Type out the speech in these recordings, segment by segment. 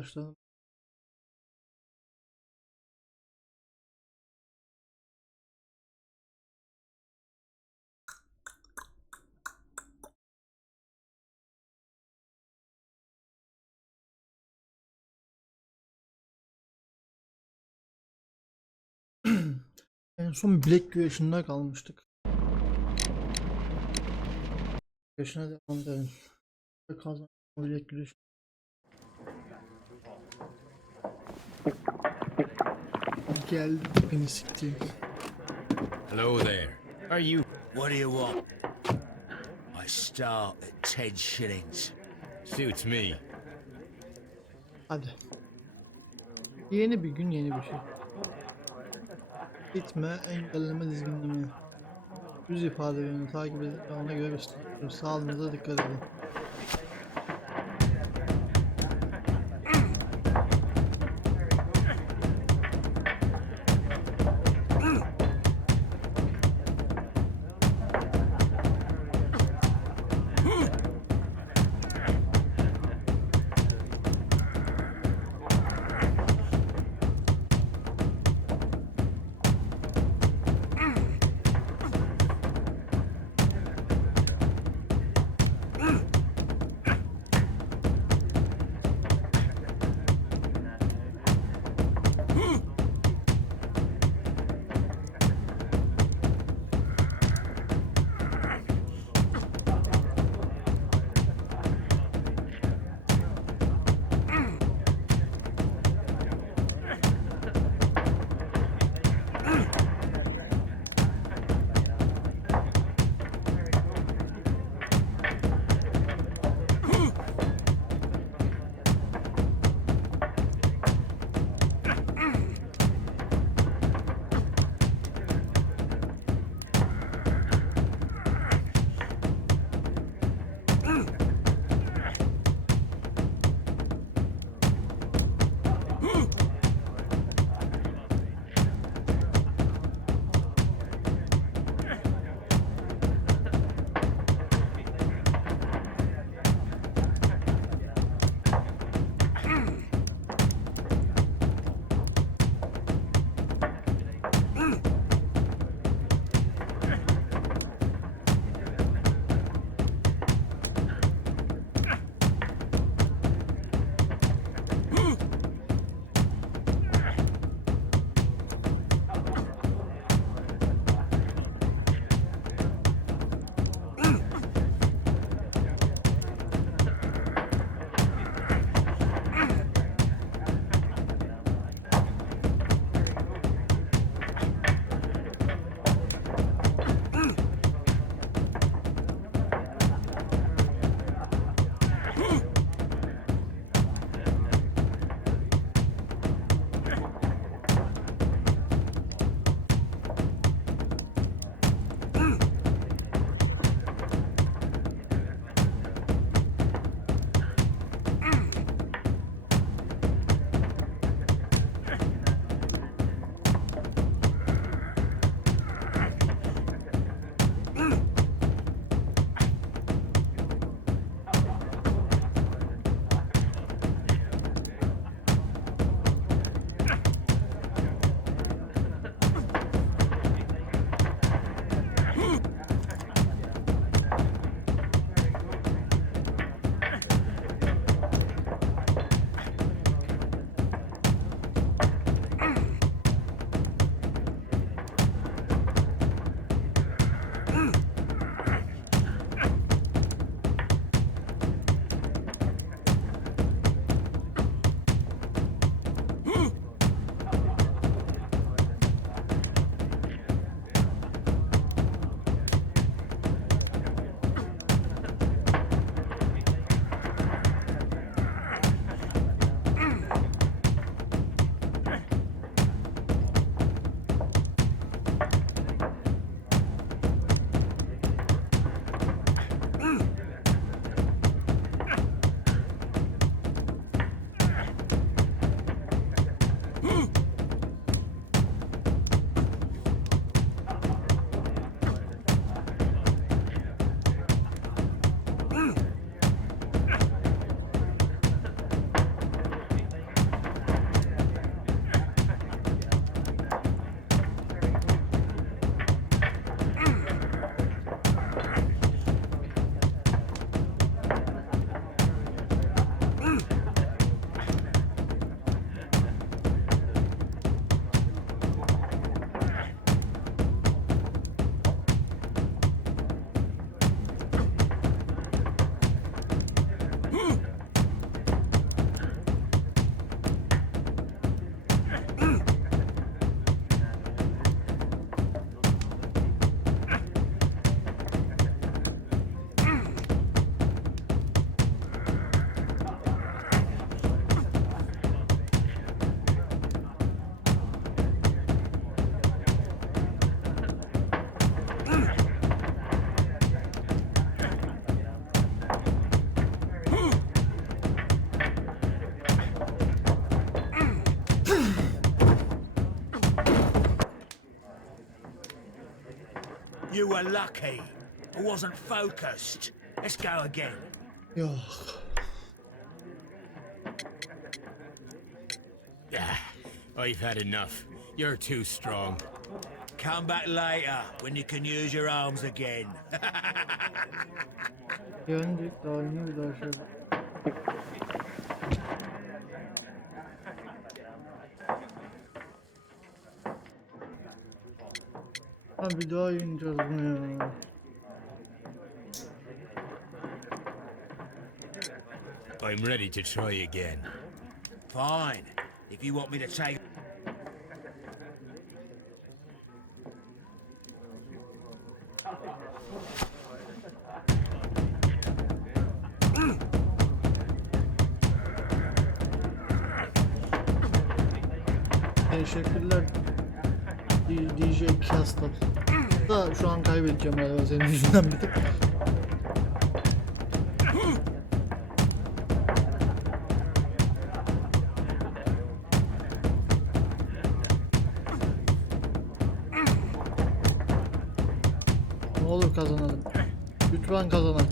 Başlayalım. En son bilek güreşinde kalmıştık. Güreşine devam edelim. Kazan bilek güreşi. Geldi beni sikti. Hello there. Are you? What do you want? I start at 10 shillings. Suits me. Hadi. Yeni bir gün yeni bir şey. Gitme, engelleme, dizginleme. Yüz ifadelerini takip edip ona göre besliyoruz. Sağlığınıza dikkat edin. You were lucky. I wasn't focused. Let's go again. Yok. I've had enough. You're too strong. Come back later when you can use your arms again. Yendik daha yeni bir daha şöyle. Ha bir daha yeneceğiz bunu ya. I'm ready to try again. Fine. If you want me to take... Teşekkürler DJ Castle. Da şu an kaybedeceğim galiba senin yüzünden bir tık. Ne olur kazanalım. Lütfen kazanalım.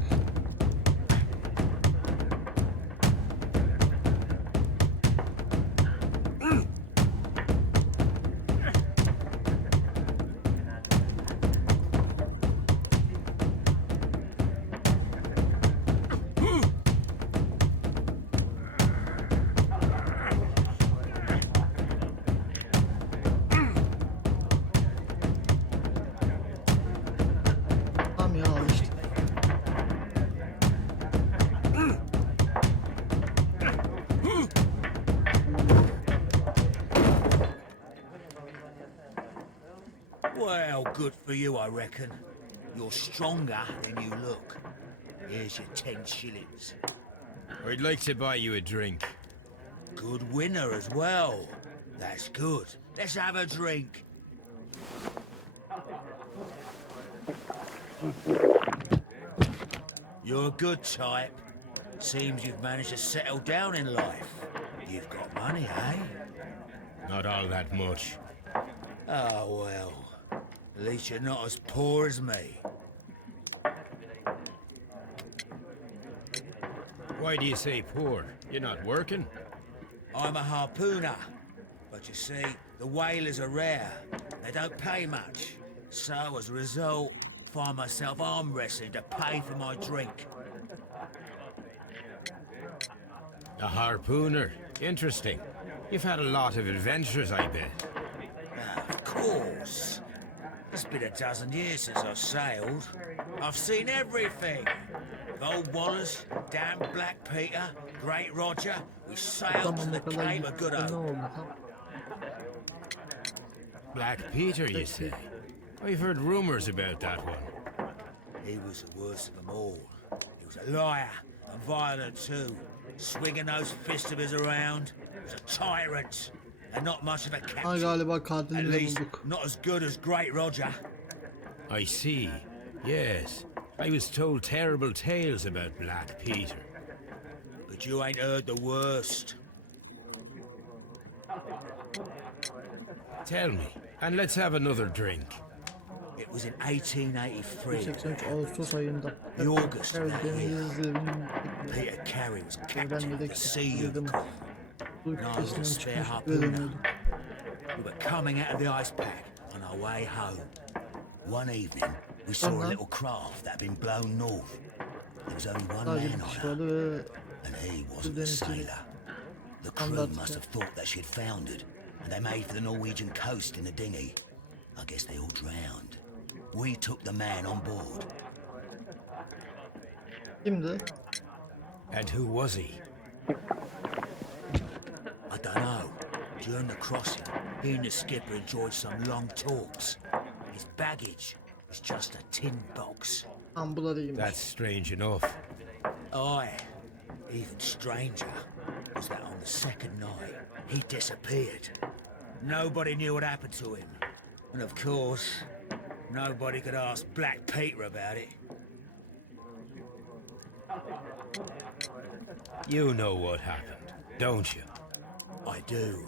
Tamam ya alıştık. Well, good for you, I reckon. You're stronger than you look. Here's your 10 shillings. I'd like to buy you a drink. Good winner as well. That's good. Let's have a drink. You're a good type. Seems you've managed to settle down in life. You've got money, eh? Not all that much. Oh, well. At least you're not as poor as me. Why do you say poor? You're not working? I'm a harpooner. But you see, the whalers are rare. They don't pay much. So, as a result, find myself arm wrestling to pay for my drink. A harpooner. Interesting. You've had a lot of adventures, I bet. Of course. It's been a dozen years since I've sailed. I've seen everything. Old Wallace, damn Black Peter, Great Roger. We sailed to the Cape of Good Ne Hope. oldu tam? Black Peter, you say? I've heard rumors about that one. He was the worst of them all. He was a liar and violent too. Swinging those fists of his around. He was a tyrant. And not much of a Ha captain. galiba At katilini de least bulduk. not as good as Great Roger. I see. Yes. I was told terrible tales about Black Peter. But you ain't heard the worst. Tell me, and let's have another drink. It was in 1883. 83 Ağustos ayında. The August of that year. Denizli'nin Peter Carey was ben captain of de the Sea of girdim. God. Su And I was the kütlesinden spare çıkmış ve harpooner. dönüyordum. We were coming out of the ice pack on our way home. One evening, we saw a Tamam. little craft that had been blown north. There was only one Sadece man bir on kişi her, vardı ve and he wasn't a denizci. sailor. The crew Anlattı. must have thought that she'd foundered, and they made for the Norwegian coast in the dinghy. I guess they all drowned. We took the man on board. kimdi? And who was he? I don't know. During the crossing, he and the skipper enjoyed some long talks. His baggage was just a tin box. Tam bu da değilmiş. That's strange enough. Aye, even stranger was that on the second night he disappeared. Nobody knew what happened to him. And of course, nobody could ask Black Peter about it. You know what happened, don't you? I do.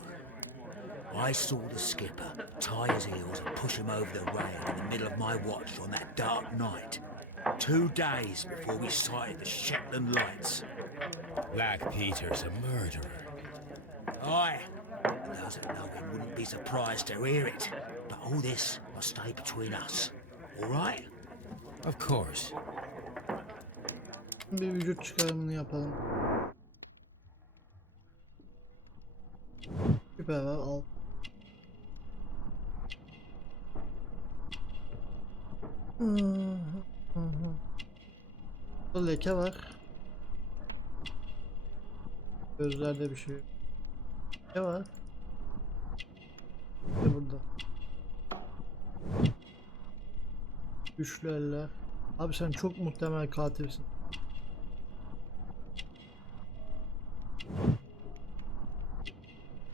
I saw the skipper tie his heels and push him over the rail in the middle of my watch on that dark night. 2 days before we sighted the Shetland lights. Black Peter's a murderer. Aye. Those that know him wouldn't be surprised to hear it. But all this must stay between us. All right? Of course. Bir vücut çıkarımını yapalım. Süper var, al. Burada leke var. Gözlerde bir şey yok. Ne var? İşte burada. Güçlü eller. Abi sen çok muhtemel katilsin.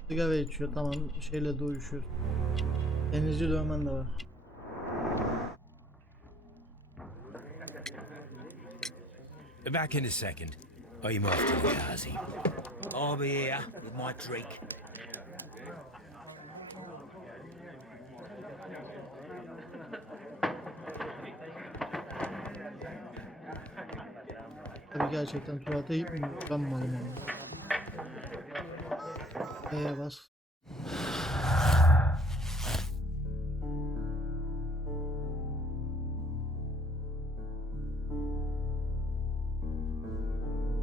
Sigara içiyor, tamam, şeyle de uyuşuyor. Denizci dövmen de var. Back in a second. I'm off to the Ghazi. I'll be here with my drink. Tabii gerçekten tuvalete gitmiyorum. Ben malım onu. Bas.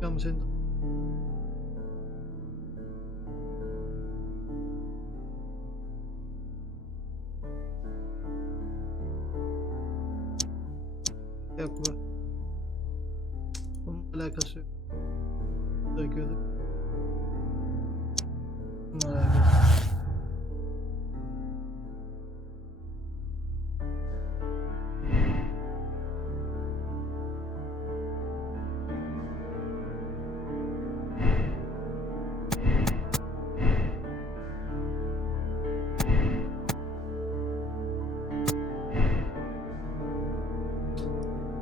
Ama senin de... Yok bu. Bunun alakası yok. Döküyorduk. Bunun alakası yok.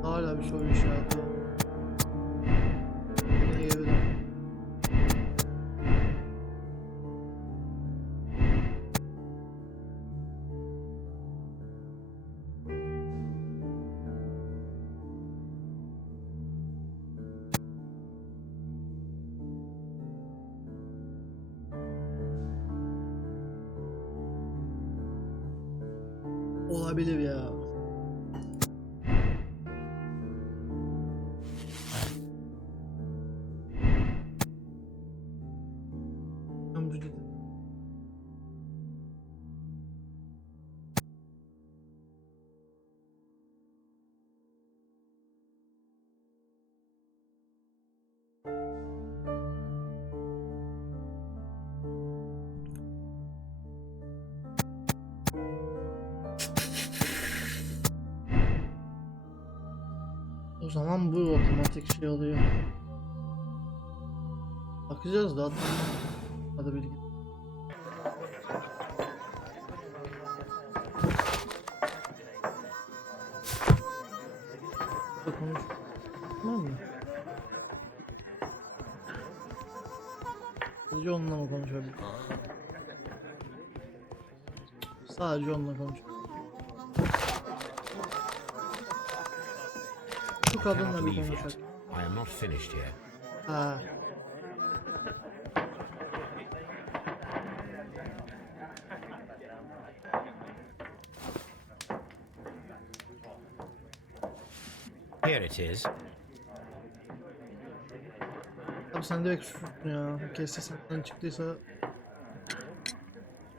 Hala bir soru işareti var. Yine geri dön. Olabilir ya. O zaman bu otomatik şey oluyor. Bakacağız da hadi bilgi. Konuş. Tamam mı? Sadece onunla mı konuşabilir? Sadece onunla konuş. Şu kadınla bir konuşalım. I am not finished yet. Ha. Here it is. Abi sen direkt suçlusun ya. Kesse senden çıktıysa.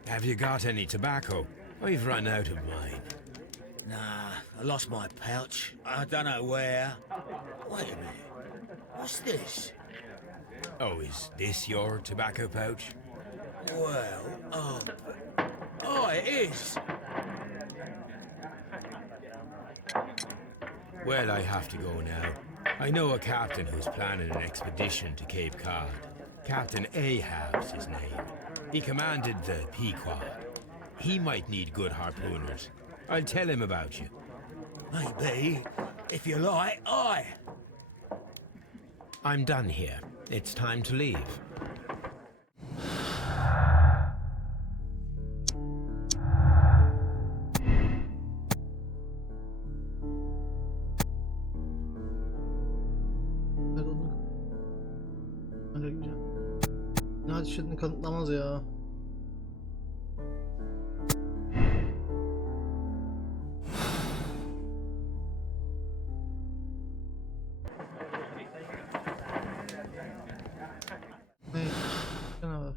Have you got any tobacco? I've run out of mine. Nah, I lost my pouch. I don't know where. Wait a minute. What's this? Oh, is this your tobacco pouch? Well, oh, it is. Well, I have to go now. I know a captain who's planning an expedition to Cape Cod. Captain Ahab's his name. He commanded the Pequod. He might need good harpooners. I'll tell him about you. Maybe, if you like, I'm done here. It's time to leave. halledeceğim. Cinayet işini kanıtlamaz ya. Ne? Ne var?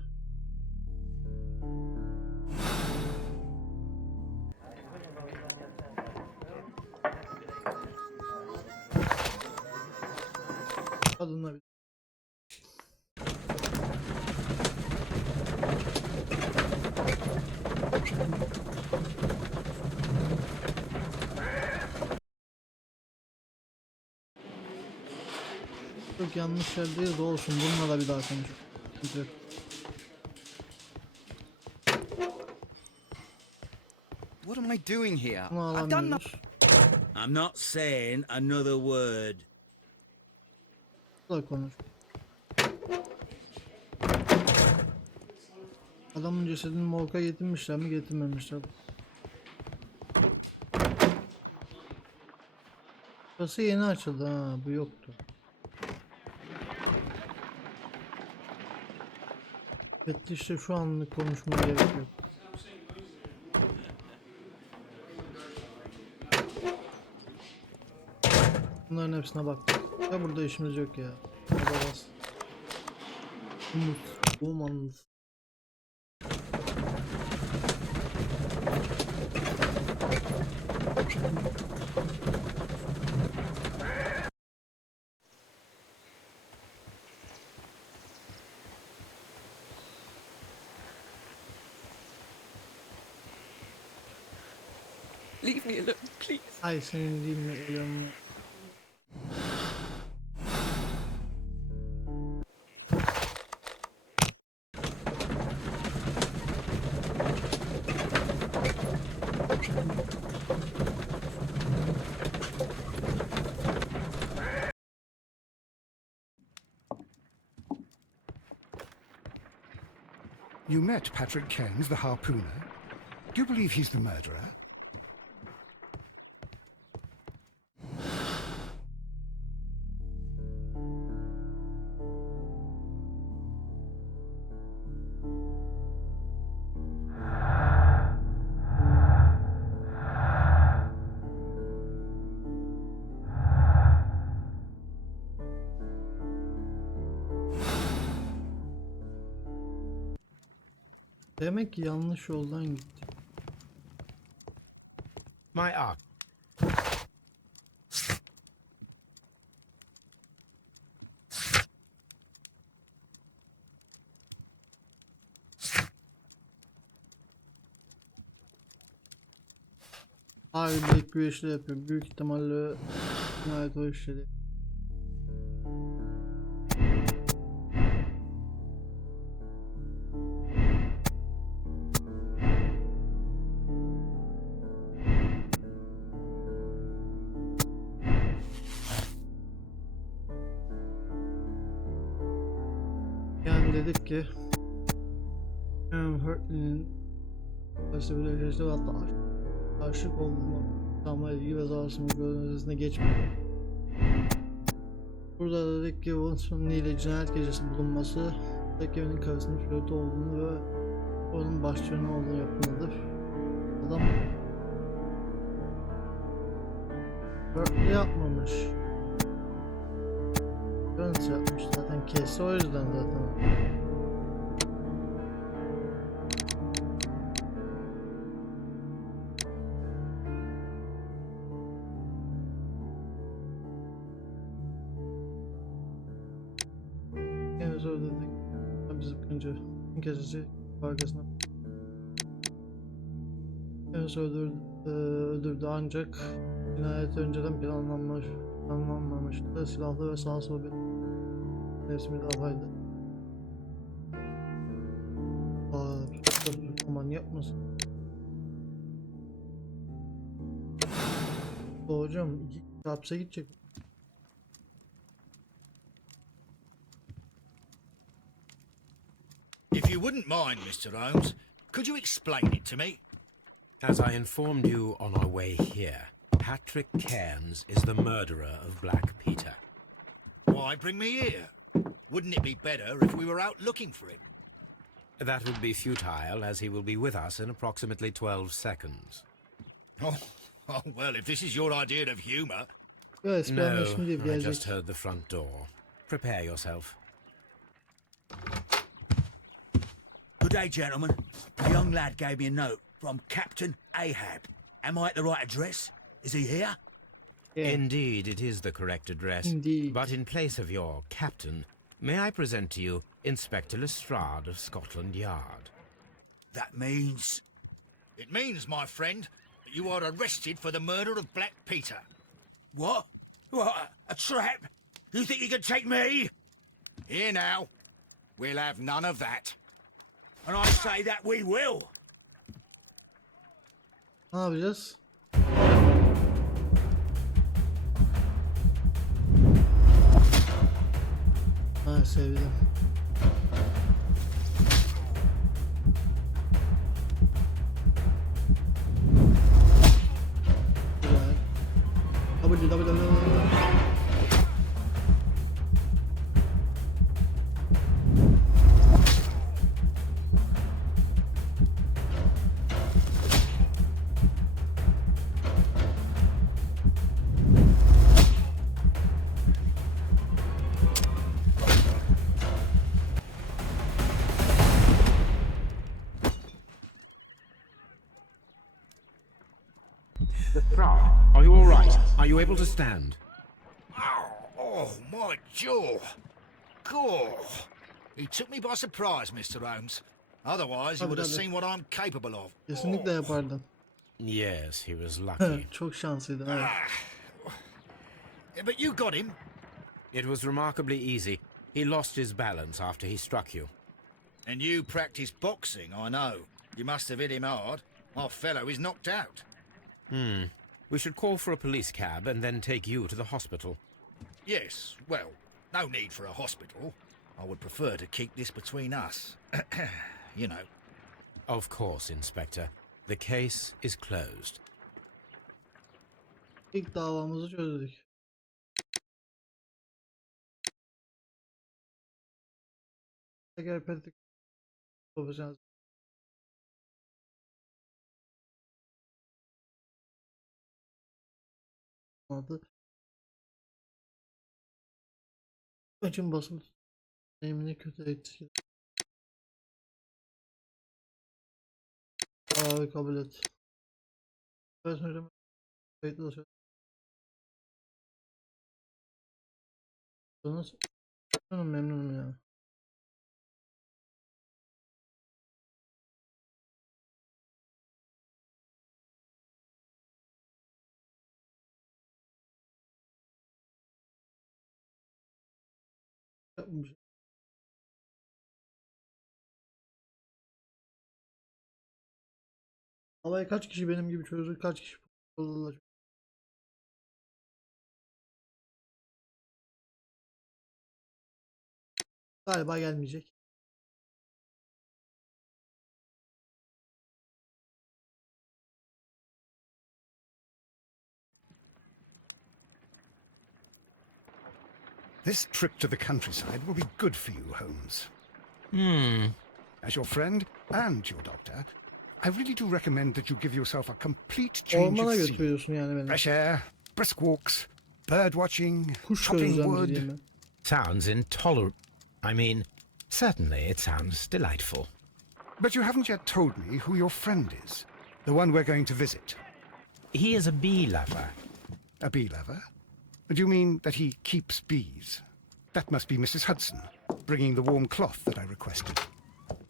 Kadınla bir çok yanlış yerdeyiz de olsun. Bununla da bir daha konuşalım. What am I doing here? Bunu I've done alamıyoruz. I'm not saying another word. Bu da konuş. Adamın cesedini morga getirmişler mi getirmemişler. Burası yeni açıldı ha, bu yoktu. Evet işte şu anlık konuşmaya gerek yok. Bunların hepsine baktık. Ya burada işimiz yok ya. Hadi bas. Umut. Ummanız. Leave me alone, please. Ay senin değil mi ölümü? You met Patrick Cairns, the harpooner. Do you believe he's the murderer? Demek ki yanlış yoldan gittik. My art. Abi Black güreşle yapıyor. Büyük ihtimalle cinayet o işleri. Yani dedik ki Hurtley'nin festivalde ve hatta aşık olduğunu ama ilgi ve zararsızlık görünmesine geçmiyor. Burada dedik ki Wilson ile cinayet gecesi bulunması tek evinin karısının flörtü olduğunu ve onun başçının olduğunu yapmalıdır. Adam Hurtley yapmamış. Jones yapmış zaten, kesti o yüzden zaten. Henüz öldürdük. Biz zıpkınca kesesi arkasına. Henüz öldürdü ancak cinayet önceden planlanmamıştı. Silahlı ve sağa sola bir nefsi müdafaydı. Aman yapmasın. Hocam hapse gidecek. If you wouldn't mind, Mr. Holmes, could you explain it to me? As I informed you on our way here, Patrick Cairns is the murderer of Black Peter. Why bring me here? Wouldn't it be better if we were out looking for him? That would be futile, as he will be with us in approximately 12 seconds. Oh, well, if this is your idea of humour... Evet, No, ben şimdi I gelecek. just heard the front door. Prepare yourself. Good day, gentlemen. A young lad gave me a note from Captain Ahab. Am I at the right address? Is he here? Yeah. Indeed, it is the correct address. Indeed. But in place of your captain, may I present to you Inspector Lestrade of Scotland Yard? That means... It means, my friend, that you are arrested for the murder of Black Peter. What? What? A trap? You think you can take me? Here now. We'll have none of that. And I say that we will. Ne yapacağız? Ha, sevdim. Güzel. W. Lestrade, are you all right? Are you able to stand? Oh, my jaw. Gore. He took me by surprise, Mr. Holmes. Otherwise, he would have Tabii. seen what I'm capable of. Kesinlikle yapardın. Yes, he was lucky. Çok şanslıydı. Evet. But you got him. It was remarkably easy. He lost his balance after he struck you. And you practice boxing, I know. You must have hit him hard. Our fellow is knocked out. We should call for a police cab and then take you to the hospital. Yes, well, no need for a hospital. I would prefer to keep this between us. You know. Of course, Inspector. The case is closed. İlk davamızı çözdük. Tekrar pratik yapacağız. Adı. Açın basılı deneyimini kötü etkili. Abi kabul et. Evet hocam. Kayıtlı olsun. Memnunum ya. Yapmış. Havayı kaç kişi benim gibi çözdü, kaç kişi çözdüler. Galiba gelmeyecek. This trip to the countryside will be good for you, Holmes. As your friend and your doctor, I really do recommend that you give yourself a complete change Ormana of scene. götürüyorsun yani beni. Fresh air, brisk walks, bird watching, Kuş chopping gözlemci wood. diyeyim ben. Sounds intolerable. I mean, certainly it sounds delightful. But you haven't yet told me who your friend is, the one we're going to visit. He is a bee lover. A bee lover? Do you mean that he keeps bees? That must be Mrs. Hudson, bringing the warm cloth that I requested.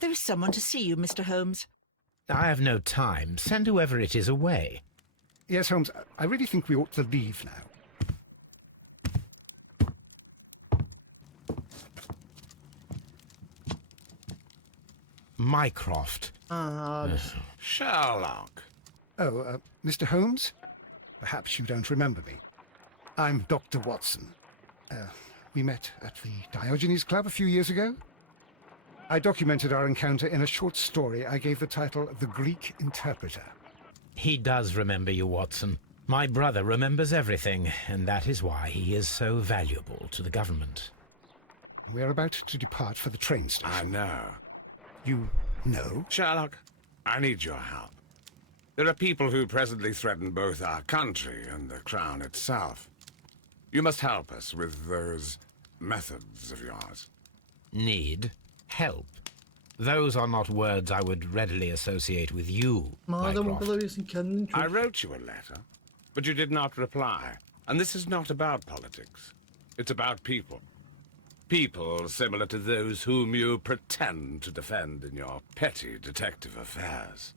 There is someone to see you, Mr. Holmes. I have no time. Send whoever it is away. Yes, Holmes, I really think we ought to leave now. Mycroft. Ha abi. Sherlock. Oh, Mr. Holmes? Perhaps you don't remember me. I'm Dr. Watson. We met at the Diogenes Club a few years ago. I documented our encounter in a short story I gave the title The Greek Interpreter. He does remember you, Watson. My brother remembers everything, and that is why he is so valuable to the government. We're about to depart for the train station. I know. You know? Sherlock, I need your help. There are people who presently threaten both our country and the Crown itself. You must help us with those methods of yours. Need help. Those are not words I would readily associate with you, Madem o Mycroft. kadar iyisin kendini I çöz. wrote you a letter, but you did not reply. And this is not about politics. It's about people. People similar to those whom you pretend to defend in your petty detective affairs.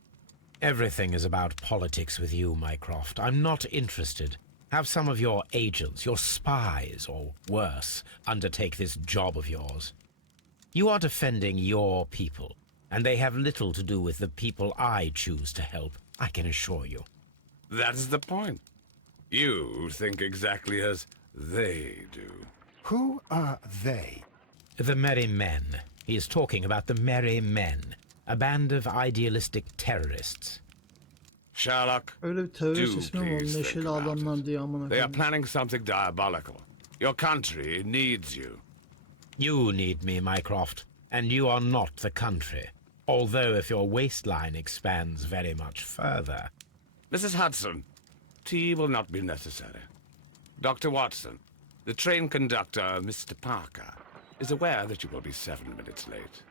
Everything is about politics with you, Mycroft. I'm not interested. Have some of your agents, your spies, or worse, undertake this job of yours. You are defending your people, and they have little to do with the people I choose to help, I can assure you. That is the point. You think exactly as they do. Who are they? The Merry Men. He is talking about the Merry Men, a band of idealistic terrorists. Sherlock, Öyle bir terörist do ismi var. please think Neşeli about adamlar it. diye amına They are koyayım. planning something diabolical. Your country needs you. You need me, Mycroft, and you are not the country. Although if your waistline expands very much further. Mrs. Hudson, tea will not be necessary. Dr. Watson, the train conductor, Mr. Parker, is aware that you will be 7 minutes late.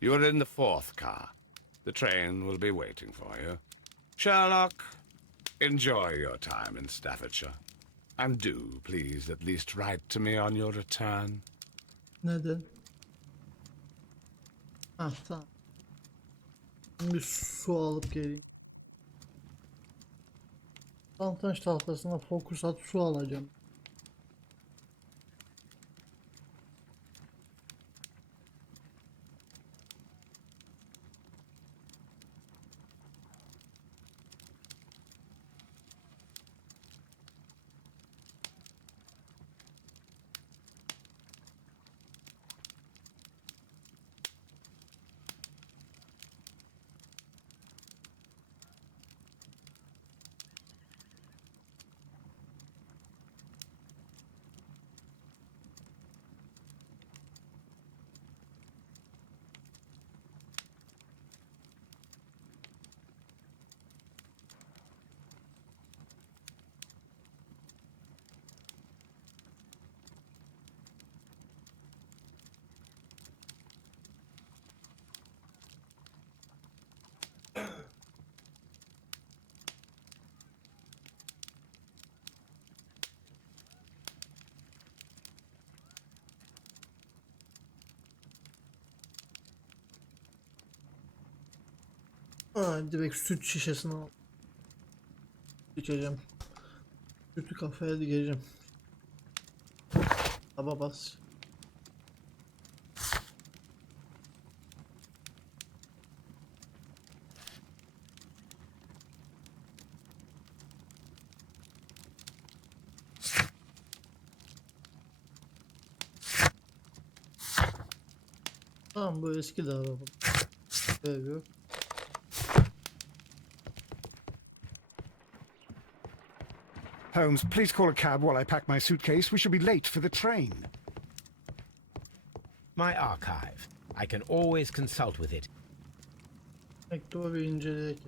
You are in the 4th car. The train will be waiting for you. Sherlock, enjoy your time in Staffordshire. And do, please, at least write to me on your return. Neden? Ah tamam. Bir su alıp geleyim. Satranç tahtasına fokus at su alacağım. Direkt süt şişesini al. İçeceğim. Sütü kafaya dikeceğim. Taba bas. Tamam bu eski de araba. Yok. Holmes, please call a cab while I pack my suitcase. We shall be late for the train. My archive. I can always consult with it. Mektubu bir inceleyek.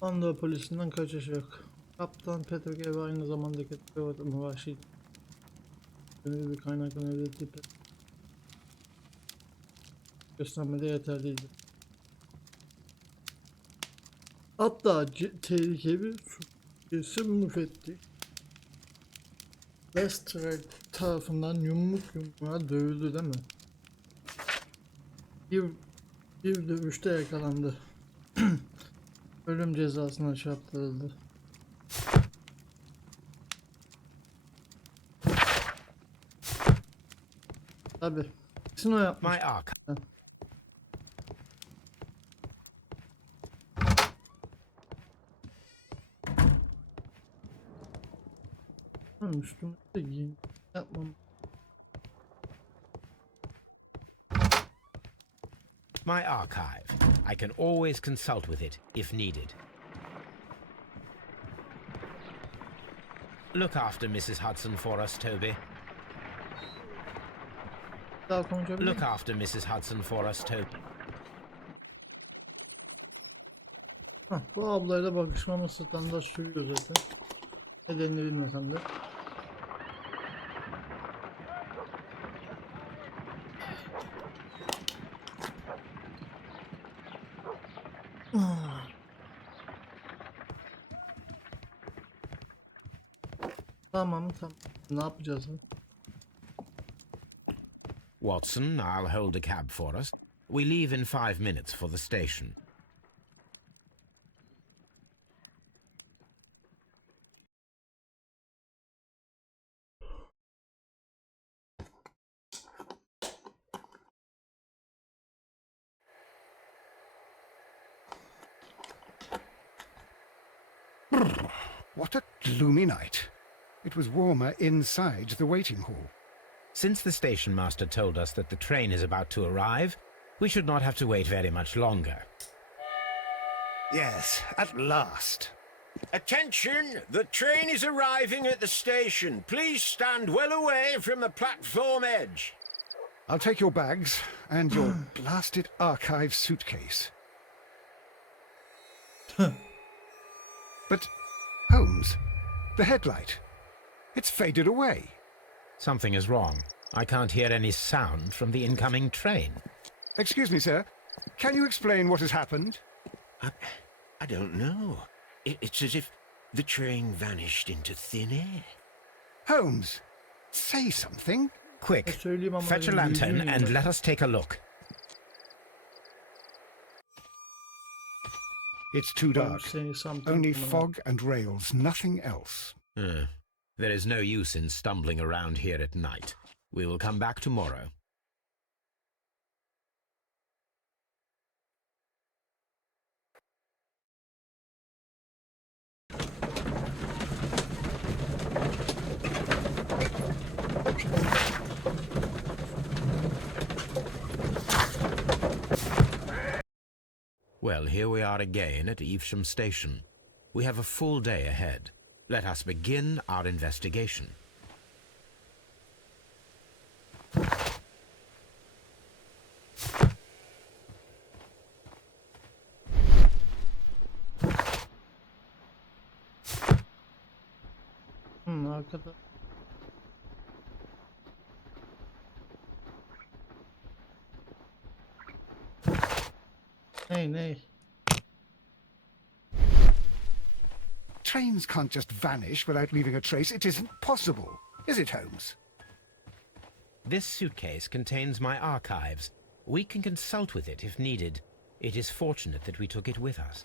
Anda polisinden kaçış yok. Kaptan Patrick evi aynı zamanda dikkatli vahşi. Önemli bir kaynaktan elde ettiği göstermede yeterliydi. Hatta tehlikeli bir suçlusu müfettiş Lestrade tarafından yumruk yumruğa dövüldü değil mi? Bir dövüşte yakalandı. Ölüm cezasına çarptırıldı. Tabi. Kesin o yapmış. My archive. Üstümde giyin. Yapmam. My archive. I can always consult with it if needed. Look after Mrs. Hudson for us, Toby. Daha konuşabilir Look miyim? after Mrs. Hudson for us, Toby. Hah, bu ablayla bakışmamı standart sürüyor zaten. Nedenini bilmesem de. Tamam. Ne yapacağız? Watson, I'll hold a cab for us. We leave in 5 minutes for the station. What a gloomy night. It was warmer inside the waiting hall. Since the station master told us that the train is about to arrive, we should not have to wait very much longer. Yes, at last. Attention! The train is arriving at the station. Please stand well away from the platform edge. I'll take your bags and your blasted archive suitcase. But, Holmes, the headlight. It's faded away. Something is wrong. I can't hear any sound from the incoming train. Excuse me, sir. Can you explain what has happened? I don't know. It's as if the train vanished into thin air. Holmes, say something. Quick, Söyleyeyim ama fetch a benim lantern yüzüm and yok. let us take a look. It's too dark. Saying something Only from fog and rails, nothing else. There is no use in stumbling around here at night. We will come back tomorrow. Well, here we are again at Evesham Station. We have a full day ahead. Let us begin our investigation. Arkada. Ney? Trains can't just vanish without leaving a trace. It isn't possible, is it, Holmes? This suitcase contains my archives. We can consult with it if needed. It is fortunate that we took it with us.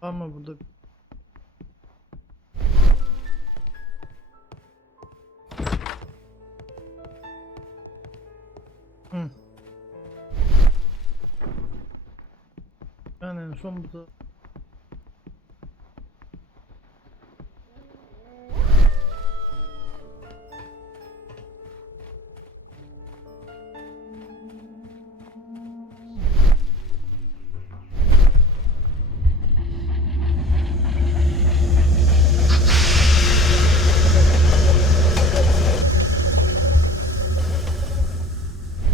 Ama burada Ben en son burada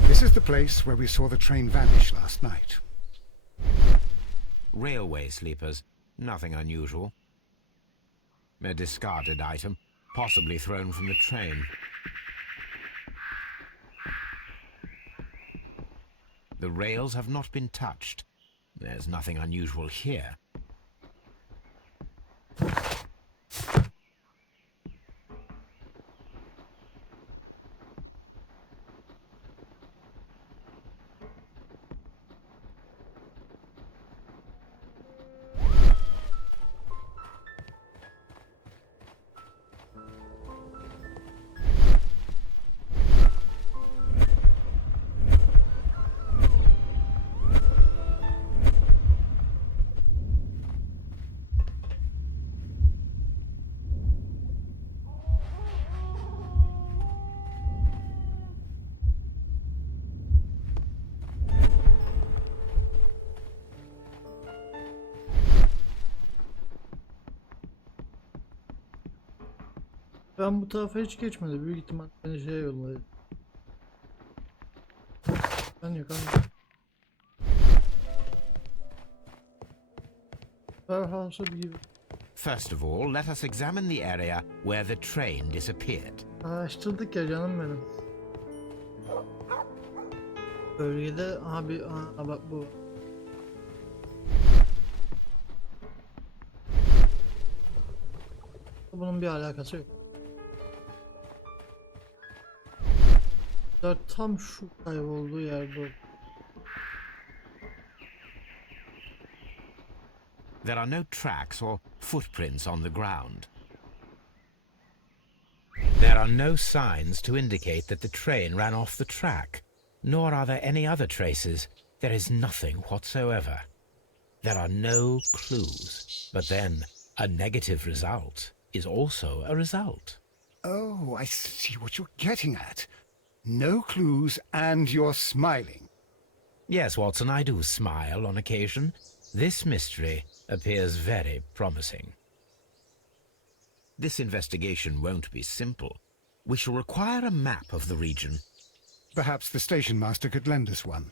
This is the place where we saw the train vanish last night. Railway sleepers. Nothing unusual. A discarded item, possibly thrown from the train. The rails have not been touched. There's nothing unusual here. Ben bu tarafa hiç geçmedi. Büyük ihtimal beni şeye yolladı. Ben yok abi. Warehouse'a bir gibi. First of all, let us examine the area where the train disappeared. Araştırdık ya canım benim. Bölgede abi bak bu. Bunun bir alakası yok. Tam şu kaybolduğu yerde oldu. There are no tracks or footprints on the ground. There are no signs to indicate that the train ran off the track, nor are there any other traces. There is nothing whatsoever. There are no clues. But then, a negative result is also a result. Oh, I see what you're getting at. No clues and you're smiling. Yes, Watson, I do smile on occasion. This mystery appears very promising. This investigation won't be simple. We shall require a map of the region. Perhaps the station master could lend us one.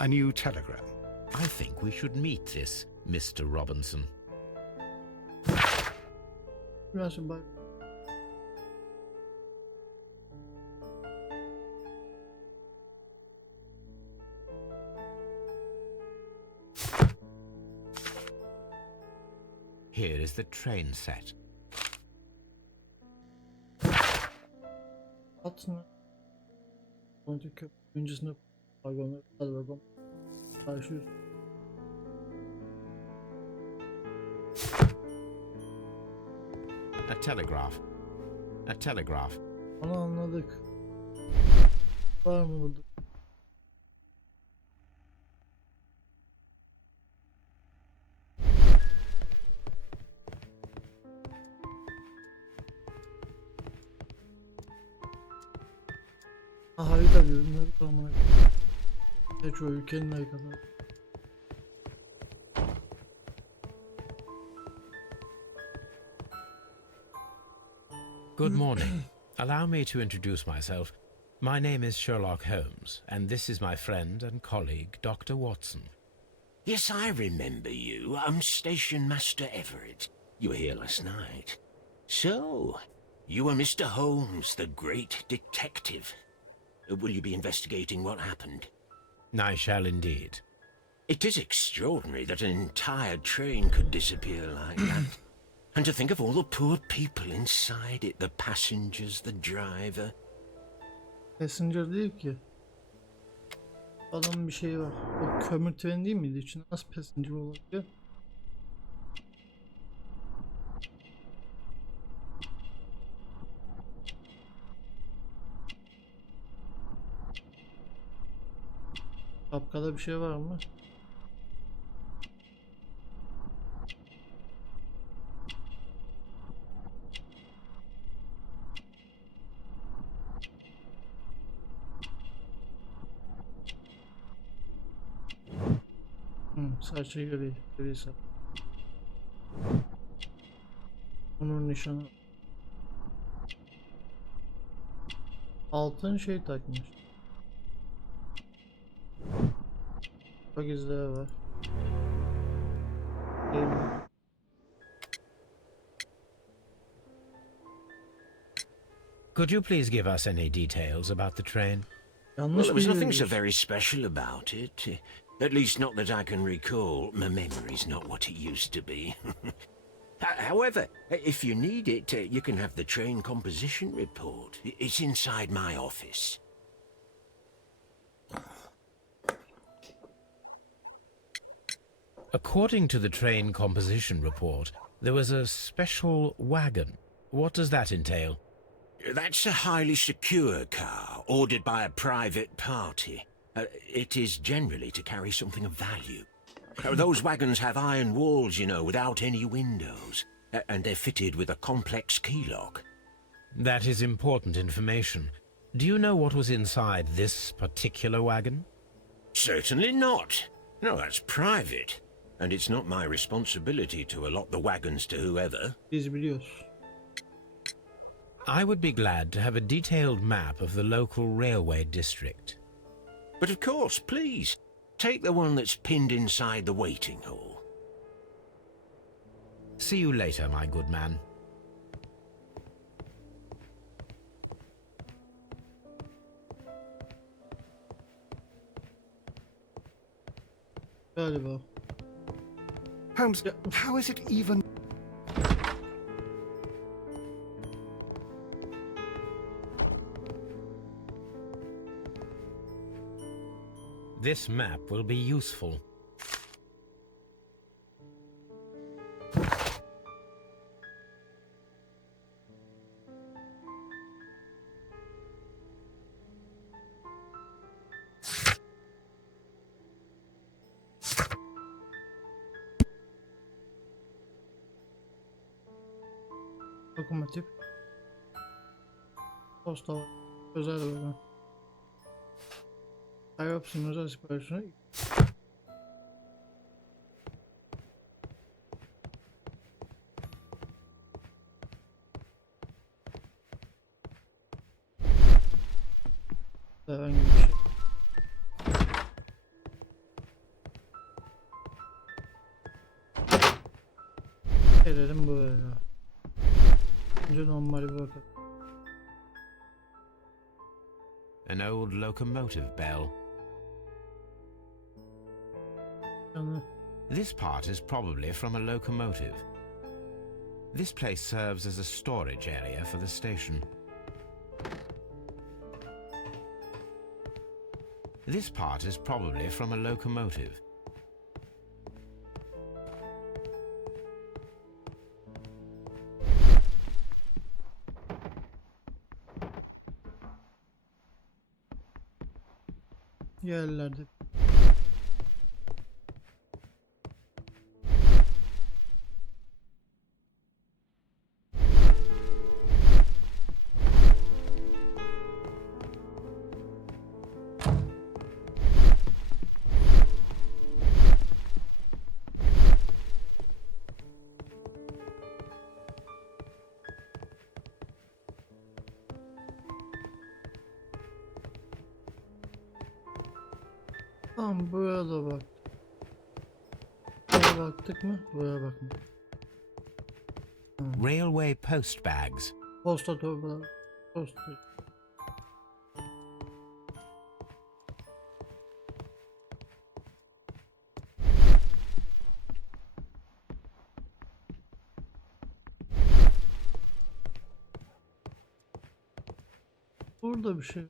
A new telegram. I think we should meet this Mr. Robinson. Biraz bak. Here is the train set. Atma. Sonraki köprü öncesinde vagonlar, vagon karşıyız. A telegraph. A telegraph. Onu anladık. Var mı burada? Ha, harita diyorum. Ne zaman? Hiç o ülkenin haritaları. Good morning. Allow me to introduce myself. My name is Sherlock Holmes, and this is my friend and colleague, Dr. Watson. Yes, I remember you. I'm Station Master Everett. You were here last night. So, you are Mr. Holmes, the great detective. Will you be investigating what happened? I shall indeed. It is extraordinary that an entire train could disappear like that. And to think of all the poor people inside it, the passengers, the driver. Passenger değil ki. Adamın bir şeyi var. O kömür treni değil miydi? İçinde nasıl passenger olabiliyor? Kapkada bir şey var mı? Serçe görevi. Görevi. Onun nişanı. Altın şey takmış. Bak izleri var. Could you please give us any details about the train? Yanlış There was bilgi nothing so veriyoruz. very special about it. At least not that I can recall. My memory's not what it used to be. However, if you need it, you can have the train composition report. It's inside my office. According to the train composition report, there was a special wagon. What does that entail? That's a highly secure car, ordered by a private party. It is generally to carry something of value. Those wagons have iron walls, you know, without any windows. And they're fitted with a complex key lock. That is important information. Do you know what was inside this particular wagon? Certainly not. No, that's private. And it's not my responsibility to allot the wagons to whoever. Biz biliyoruz. I would be glad to have a detailed map of the local railway district. But of course, please, take the one that's pinned inside the waiting hall. See you later, my good man. Galiba. Holmes, how is it even... This map will be useful. Lokomotif. Posta var. Özel bölüm. Ayrops'un özel siparişine herhangi bir şey. Gelelim buraya. Önce normal bir bakalım. An old locomotive bell. Yani This part is probably from a locomotive. This place serves as a storage area for the station. This part is probably from a locomotive. yerlerde. Tamam, buraya da bak. Buraya baktık mı? Buraya bakmadık. Railway post bags. Posta torbaları. Posta. Burada bir şey.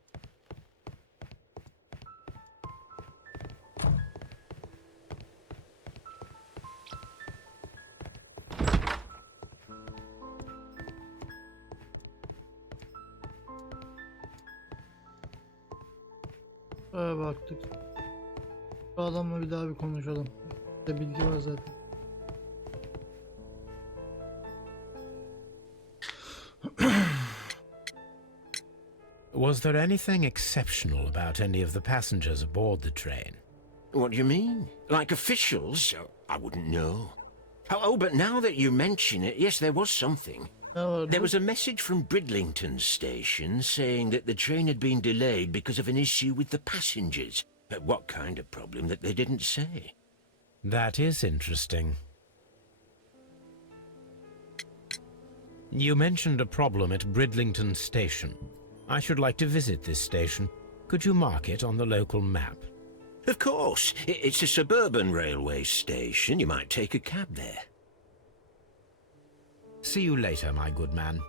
Baktık. Bu adamla bir daha bir konuşalım. Bir bilgi var zaten. Was there anything exceptional about any of the passengers aboard the train? What do you mean? Like officials? I wouldn't know. Oh, but now that you mention it, yes, there was something. There was a message from Bridlington station saying that the train had been delayed because of an issue with the passengers. What kind of problem that they didn't say? That is interesting. You mentioned a problem at Bridlington station. I should like to visit this station. Could you mark it on the local map? Of course. It's a suburban railway station. You might take a cab there. See you later, my good man.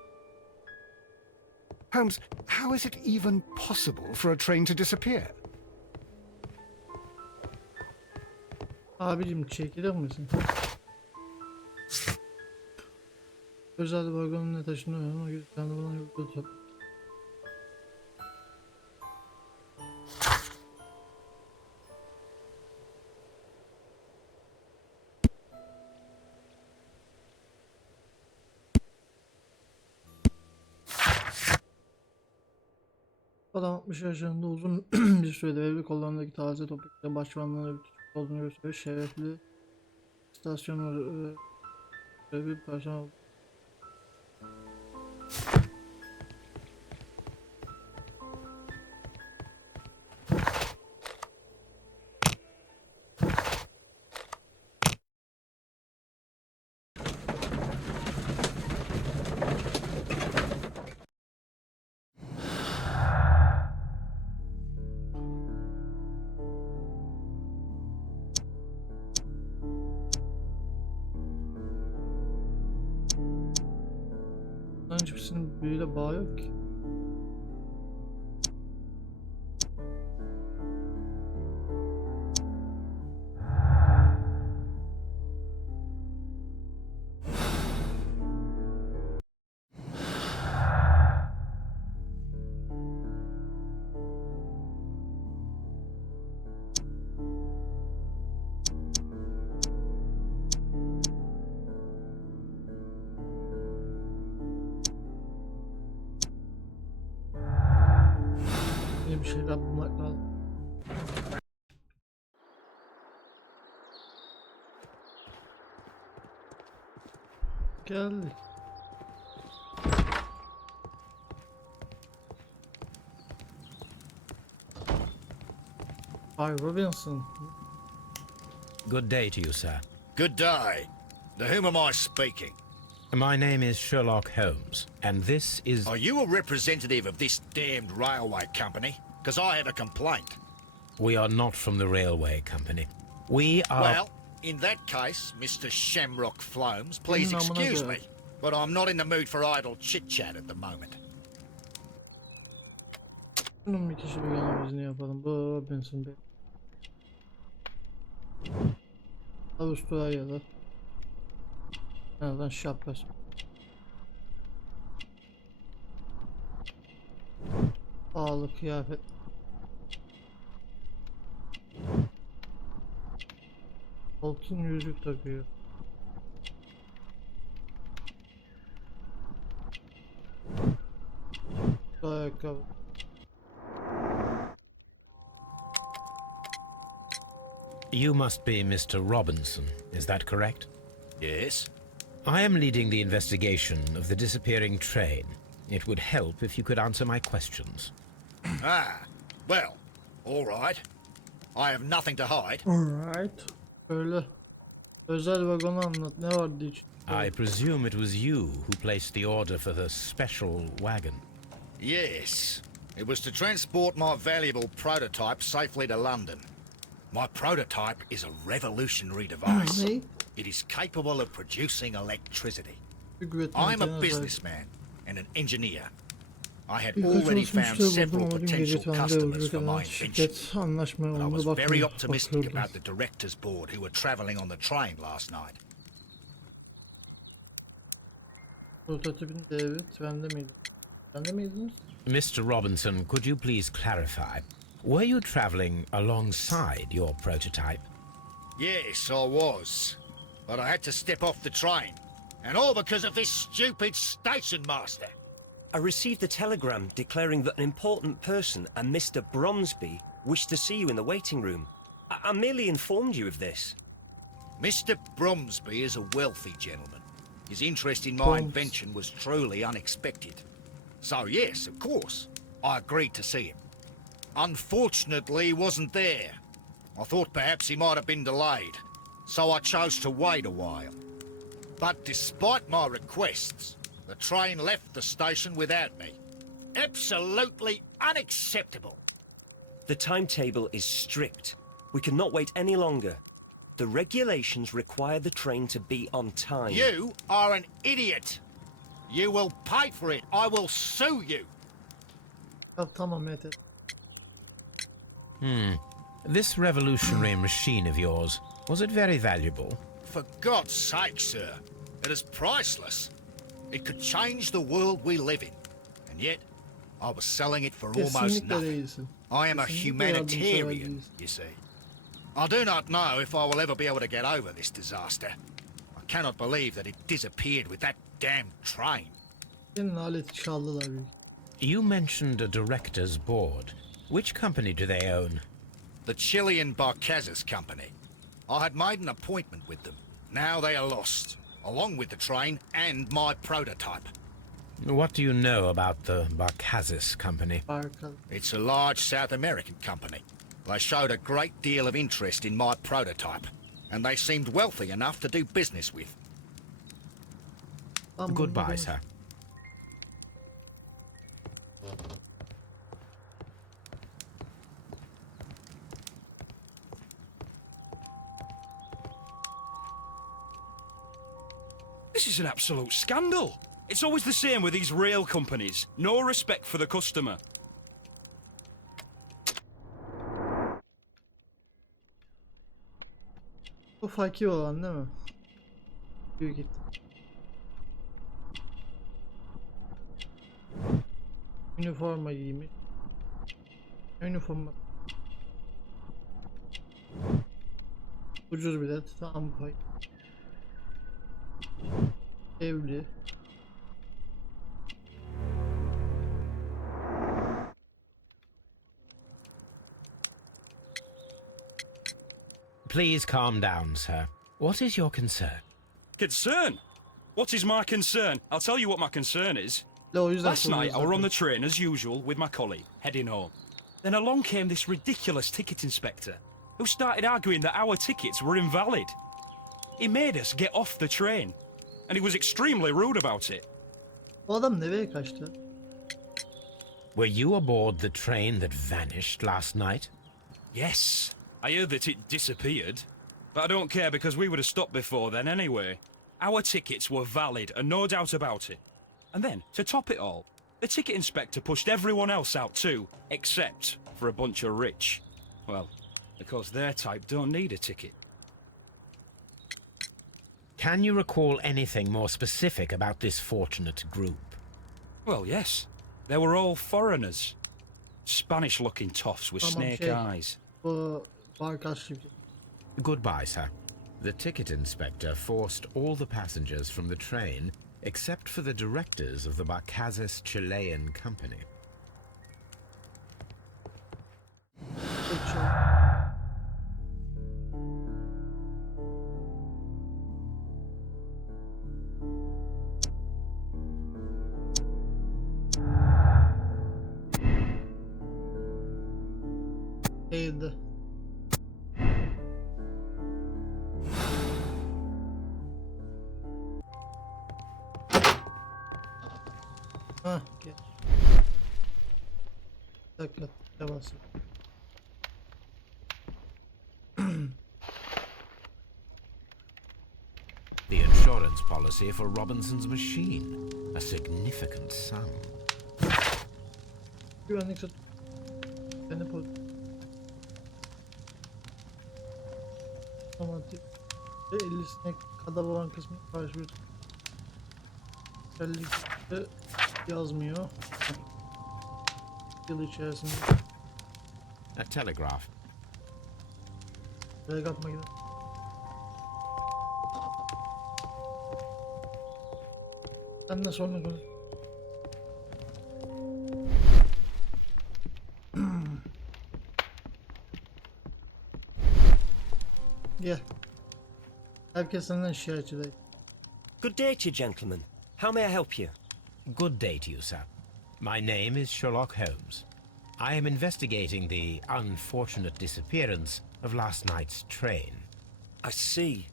Holmes, how is it even possible for a train to disappear? Abicim çekilir misin? Özel vagonun ne taşınıyor? Ona göre kendi bana yolda tut. Adam 60 yaşlarında uzun bir süredir evli, kollarındaki taze toprakla başkanlığına bir tutuk olduğunu gösteriyor. Şerefli istasyon bir personel oldu. Hiçbirisinin biriyle bağı yok ki. Bir şeyler bulmak lazım. Geldik. Bay Robinson. Good day to you, sir. Good day. To whom am I speaking? My name is Sherlock Holmes, and this is... Are you a representative of this damned railway company? Because I have a complaint. We are not from the railway company. We are... Well, in that case, Mr. Shamrock Flomes, please excuse me, but I'm not in the mood for idle chit-chat at the moment. Bunun bir kişi bir analizini yapalım. Bu Robinson Bey. Avustralya'da. Nereden şapkası? Pahalı kıyafet. Altın yüzük takıyor. Ayakkabı. You must be Mr. Robinson, is that correct? Yes? I am leading the investigation of the disappearing train. It would help if you could answer my questions. Well, all right. I have nothing to hide. Alright. Öyle. Özel vagonu anlat. Ne vardı hiç? I presume it was you who placed the order for the special wagon. Yes. It was to transport my valuable prototype safely to London. My prototype is a revolutionary device. Ne? It is capable of producing electricity. Üretmek I'm a en az businessman and an engineer. I had birkaç already found çalışmışlar buldum several ama dün gece potential trende customers yolculuk for my eden invention. şirket anlaşmaya But I oldu. was very Bakın, optimistic bakıyordum. about the directors board who were travelling on the train last night. Prototipin devi trende miydi? Trende miydiniz? Mr. Robinson, could you please clarify? Were you traveling alongside your prototype? Yes, I was. But I had to step off the train. And all because of this stupid station master. I received a telegram declaring that an important person, a Mr. Bromsby, wished to see you in the waiting room. I merely informed you of this. Mr. Bromsby is a wealthy gentleman. His interest in my Broms. invention was truly unexpected. So yes, of course, I agreed to see him. Unfortunately, he wasn't there. I thought perhaps he might have been delayed, so I chose to wait a while. But despite my requests, the train left the station without me. Absolutely unacceptable. The timetable is strict. We cannot wait any longer. The regulations require the train to be on time. You are an idiot. You will pay for it. I will sue you. Ya, tamam Mete. This revolutionary machine of yours, was it very valuable? For God's sake, sir, it is priceless. It could change the world we live in. And yet, I was selling it for almost Kesinlikle nothing. değilsin. I am a Kesinlikle humanitarian, yardımsever değilsin. you see. I do not know if I will ever be able to get over this disaster. I cannot believe that it disappeared with that damn train. Senin aleti çaldılar büyük. You mentioned a director's board. Which company do they own? The Chilean Barcazes Company. I had made an appointment with them. Now they are lost, along with the train and my prototype. What do you know about the Barcazes Company? It's a large South American company. They showed a great deal of interest in my prototype, and they seemed wealthy enough to do business with. Goodbye, sir. This is an absolute scandal. It's always the same with these rail companies. No respect for the customer. Bu fakir olan değil mi? Büyük ihtimal. Üniforma giymiş. Üniforma. Ucuz bilet. Tamam pay. Evli. Please calm down, sir. What is your concern? Concern? What is my concern? I'll tell you what my concern is. O yüzden Last night I soruyoruz were on zaten. the train as usual with my colleague, heading home. Then along came this ridiculous ticket inspector, who started arguing that our tickets were invalid. He made us get off the train, and he was extremely rude about it. O adam nereye kaçtı? Were you aboard the train that vanished last night? Yes, I heard that it disappeared. But I don't care because we would have stopped before then anyway. Our tickets were valid and no doubt about it. And then, to top it all, the ticket inspector pushed everyone else out too, except for a bunch of rich. Well, because their type don't need a ticket. Can you recall anything more specific about this fortunate group? Well, yes. They were all foreigners. Spanish-looking toffs with Tamam, snake eyes. Bu Barkas şirketi. Goodbye, sir. The ticket inspector forced all the passengers from the train except for the directors of the Barcazes Chilean Company. Eğildi. Hah gel. Bir dakika. Yavaş. The insurance policy for Robinson's machine. A significant sum. Güvenlik tut. Beni pol. Otomatik. Ve 50'sine kadar olan kısmı karşı bir. Özellikle yazmıyor. Yıl içerisinde. A telegraph. Telegraf makine. Sen de sonra konuş. Gel. Herkes senden şikayetçi değil. Good day to you, gentlemen. How may I help you? Good day to you, sir. My name is Sherlock Holmes. I am investigating the unfortunate disappearance of last night's train. I see.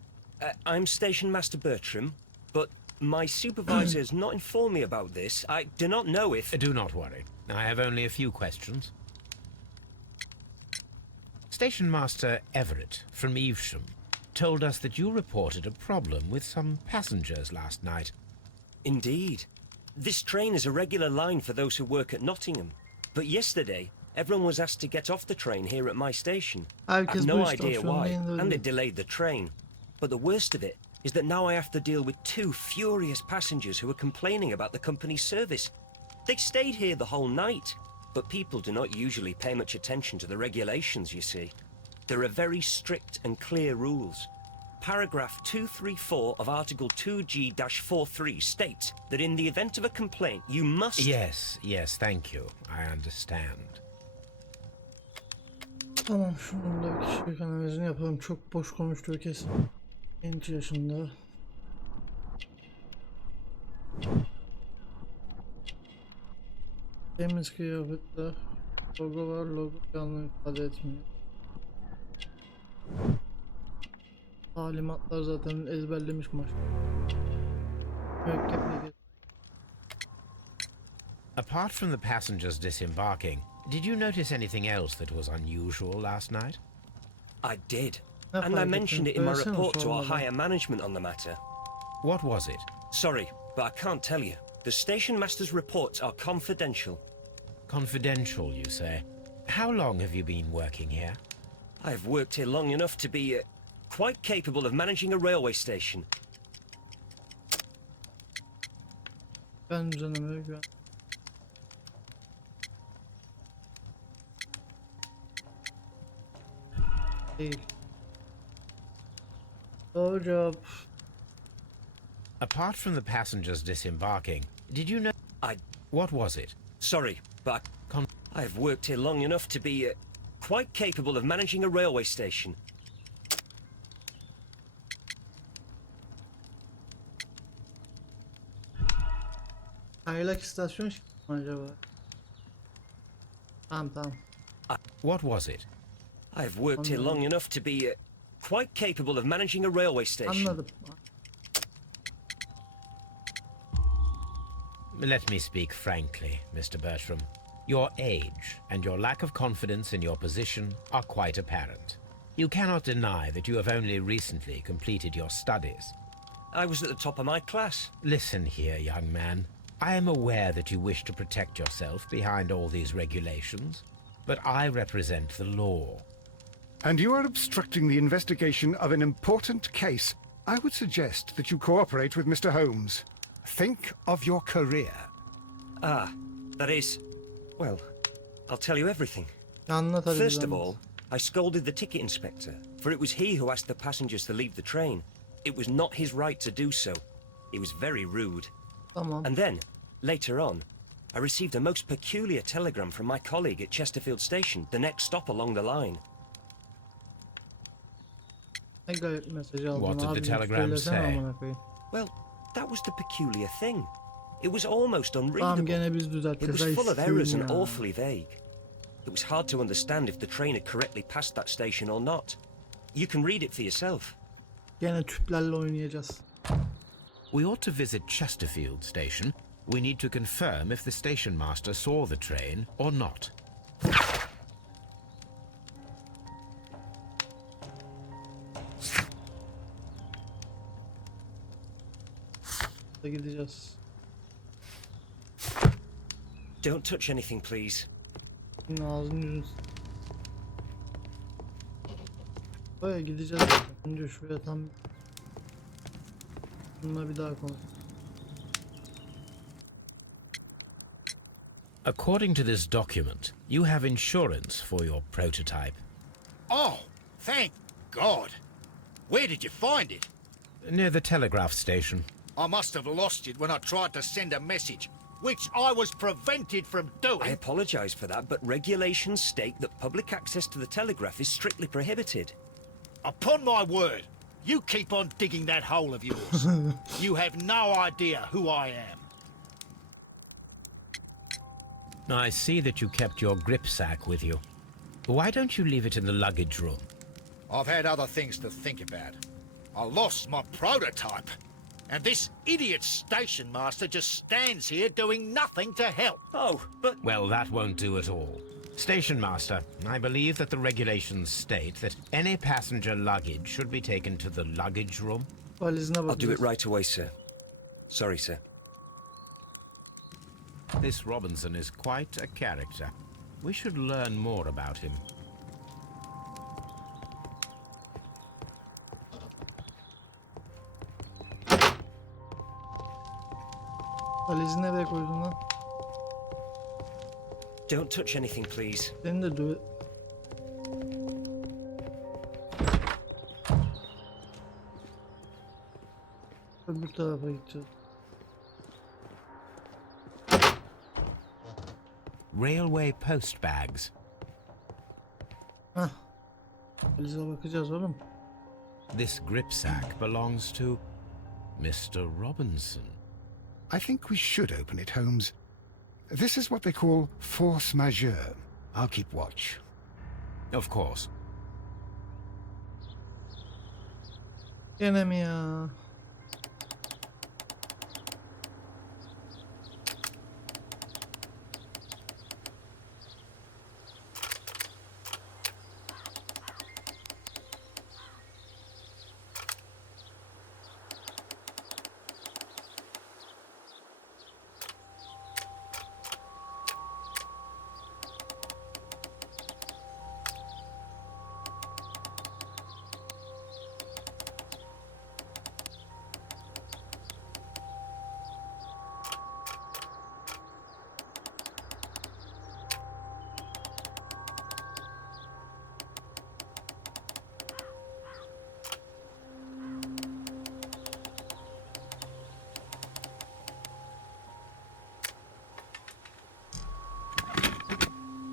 I'm Station Master Bertram, but my supervisor has not informed me about this. I do not know if... Do not worry. I have only a few questions. Station Master Everett from Evesham told us that you reported a problem with some passengers last night. Indeed. This train is a regular line for those who work at Nottingham. But yesterday, everyone was asked to get off the train here at my station. Herkes I've bu no idea why, istasyonda and it delayed the train. But the worst of it is that now I have to deal with two furious passengers who are complaining about the company's service. They stayed here the whole night, but people do not usually pay much attention to the regulations, you see. There are very strict and clear rules. paragraph 234 of Article 2G-43 states that in the event of a complaint, you must... Yes, thank you. I understand. Tamam, şunun da bir kişilik analizini yapalım. Çok boş konuştuğu kesin. Genç yaşında. Temiz kıyafetler. Logo var, logo yanlış ifade etmiyor. Talimatlar zaten ezberlemiş maç. Mürekkeple geç. Apart from the passengers disembarking, did you notice anything else that was unusual last night? I did. Ne And I fark mentioned ettin? it in my Söylesene report to our sormadan. higher management on the matter. What was it? Sorry, but I can't tell you. The station master's reports are confidential. Confidential, you say? How long have you been working here? I've worked here long enough to be quite capable of managing a railway station. Ben düzenlemeye güven. Değil. Doğru cevap. Apart from the passengers disembarking, did you know... What was it? Sorry, but I've worked here long enough to be quite capable of managing a railway station. Aylak istasyon şirketi mi acaba? Tamam. What was it? I've worked here long enough to be quite capable of managing a railway station. Anladım. Let me speak frankly, Mr. Bertram. Your age and your lack of confidence in your position are quite apparent. You cannot deny that you have only recently completed your studies. I was at the top of my class. Listen here, young man. I am aware that you wish to protect yourself behind all these regulations, but I represent the law. And you are obstructing the investigation of an important case. I would suggest that you cooperate with Mr. Holmes. Think of your career. Ah, that is... Well, I'll tell you everything. Anlat hadi. First of all, I scolded the ticket inspector, for it was he who asked the passengers to leave the train. It was not his right to do so. He was very rude. Tamam. And then, later on, I received a most peculiar telegram from my colleague at Chesterfield Station, the next stop along the line. Ne garip mesajı aldın What did abi, the telegram söylesene say? amına koyayım. Well, that was the peculiar thing. It was almost Tamam, unreadable. gene biz It düzelteceğiz. was full of errors and ya. awfully vague. It was hard to understand if the train had correctly passed that station or not. You can read it for yourself. Gene tüplerle oynayacağız. We ought to visit Chesterfield Station. We need to confirm if the station master saw the train or not. Gideceğiz. Don't touch anything, please. Senin ağzını yüzünü. Buraya gideceğiz zaten. Önce şuraya tam... Bununla bir daha konuş. According to this document, you have insurance for your prototype. Oh, thank God. Where did you find it? Near the telegraph station. I must have lost it when I tried to send a message, which I was prevented from I doing. apologize for that, but regulations state that public access to the telegraph is strictly prohibited. Upon my word, you keep on digging that hole of yours. You have no idea who I am. I see that you kept your grip sack with you. Why don't you leave it in the luggage room? I've had other things to think about. I lost my prototype. And this idiot station master just stands here doing nothing to help. Oh, but... Well, that won't do at all. Station master, I believe that the regulations state that any passenger luggage should be taken to the luggage room. Valizine I'll do it bakacağız. right away, sir. Sorry, sir. This Robinson is quite a character. We should learn more about him. Valizi nereye koydun lan? Don't touch anything, please. Seni de Öbür tarafa gideceğiz. Railway post bags. Hah. Valize bakacağız oğlum. This gripsack belongs to Mr. Robinson. I think we should open it, Holmes. This is what they call force majeure. I'll keep watch. Of course. Gene mi ya?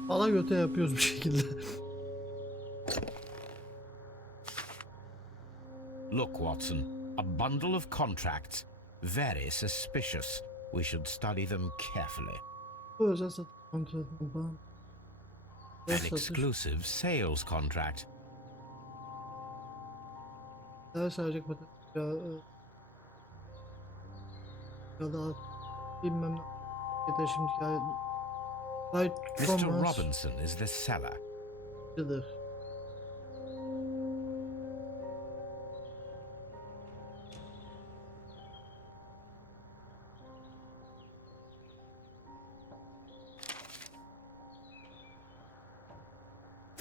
Ala göte yapıyoruz bir şekilde. Look, Watson, a bundle of contracts. Very suspicious. We should study them carefully. Bu özel satış kontratı falan. An Satış. exclusive sales contract. Ders verecek ya da bilmem ne. Yeter şimdi hikaye. Light Mr. Thomas Robinson is the seller. Gıcık.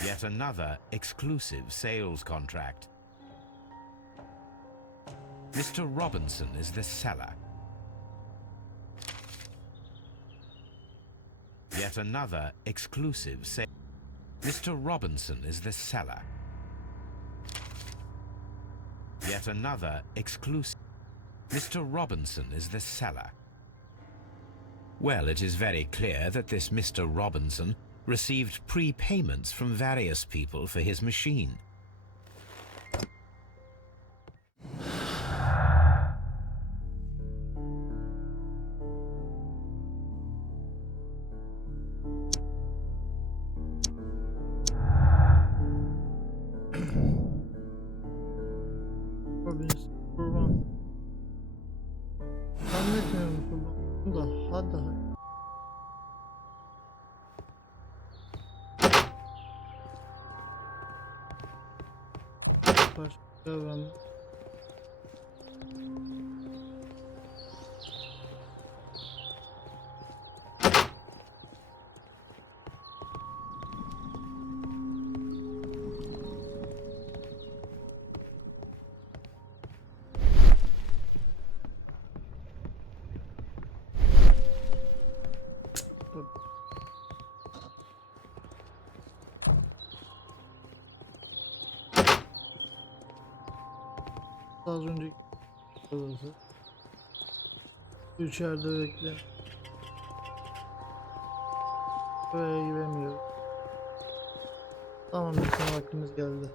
Yet another exclusive sales contract. Mr. Robinson is the seller. Yet another exclusive sale. Mr. Robinson is the seller. Yet another exclusive. Mr. Robinson is the seller. Well, it is very clear that this Mr. Robinson received prepayments from various people for his machine. Kurban. Zannetmiyorum kurban. Da hadi. Başka ben. Az önceki odası. İçeride bekle. Buraya giremiyor. Tamam, bizim vaktimiz geldi.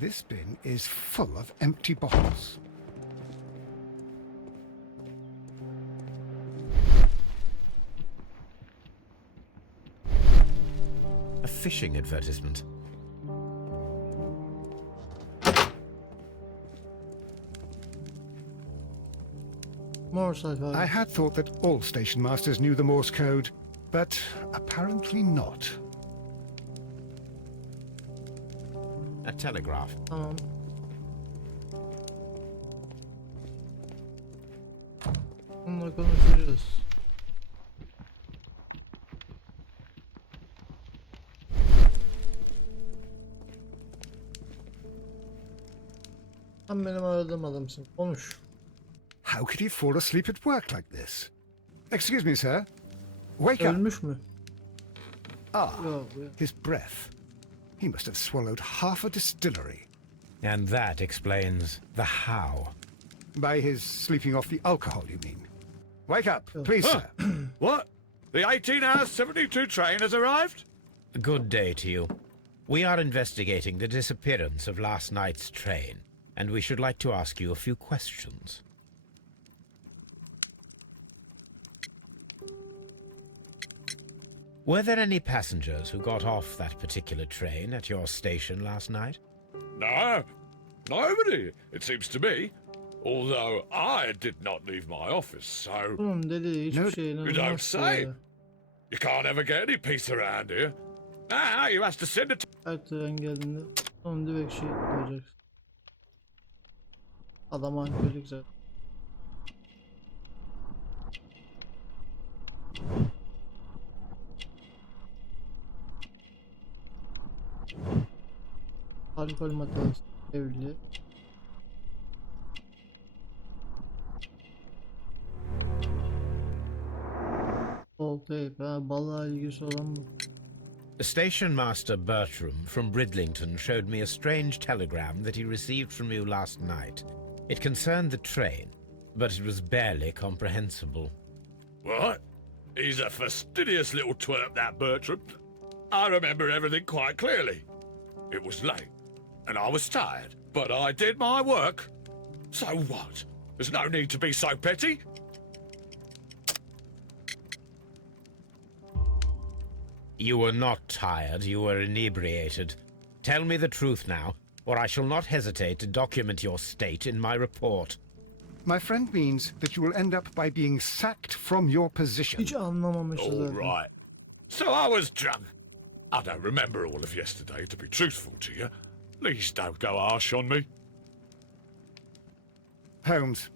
This bin is full of empty bottles. A fishing advertisement. Morse alfabeto. I had thought that all station masters knew the Morse code, but apparently not. A telegraph. Tamam. Onunla konuşacağız. Sen benim aradığım adamsın. Konuş. How could he fall asleep at work like this? Excuse me, sir. Wake up. Ölmüş mü? Ah, Yok. his breath. He must have swallowed half a distillery. And that explains the how. By his sleeping off the alcohol, you mean? Wake up, please, sir. What? The 18-hour 72 train has arrived? Good day to you. We are investigating the disappearance of last night's train, and we should like to ask you a few questions. Were there any passengers who got off that particular train at your station last night? No, nobody, it seems to me. Although I did not leave my office, so... Oğlum dedi hiçbir şeyle You don't say. You can't ever get any peace around here. Now you have to send it to... Her tren geldiğinde onun direkt şey koyacaksın. Adam alkolik zaten. Alkol maddesi evli. Tape, ha, balığa ilgisi olan bu. Station Master Bertram from Bridlington showed me a strange telegram that he received from you last night. It concerned the train, but it was barely comprehensible. What? He's a fastidious little twerp, that Bertram. I remember everything quite clearly. It was late, and I was tired, but I did my work. So what? There's no need to be so petty. You were not tired, you were inebriated. Tell me the truth now, or I shall not hesitate to document your state in my report. My friend means that you will end up by being sacked from your position. Hiç anlamamışız All zaten. right. So I was drunk. I don't remember all of yesterday, to be truthful to you. Please don't go harsh on me. Holmes,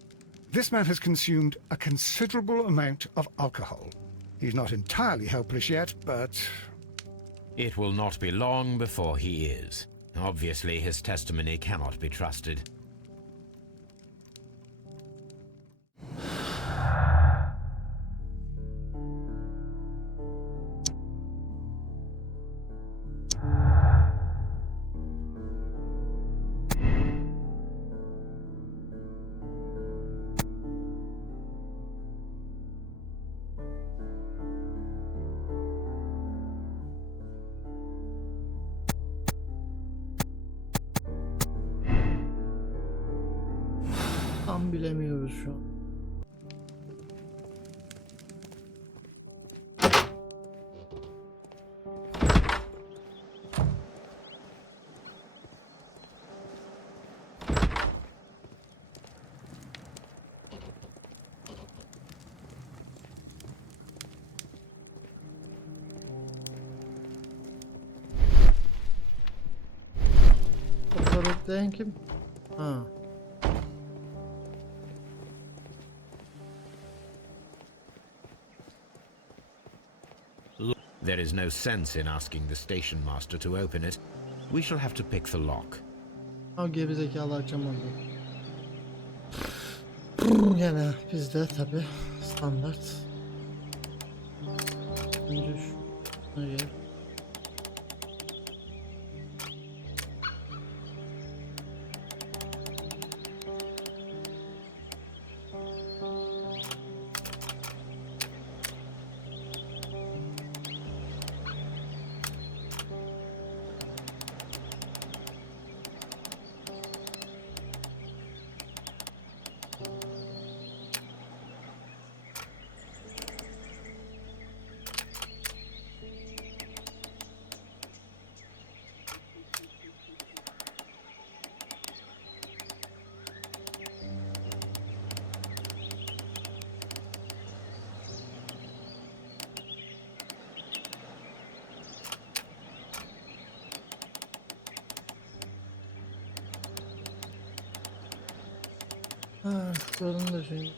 this man has consumed a considerable amount of alcohol. He's not entirely helpless yet, but... It will not be long before he is. Obviously, his testimony cannot be trusted. Tam bilemiyoruz şu an. Kapıda bekleyen kim? Ha. There is no sense in asking the station master to open it. We shall have to pick the lock. Ha, gerizekalı açamadı. Gene bizde tabi standart. Önce şuna gel. Ha, şuranın da şey.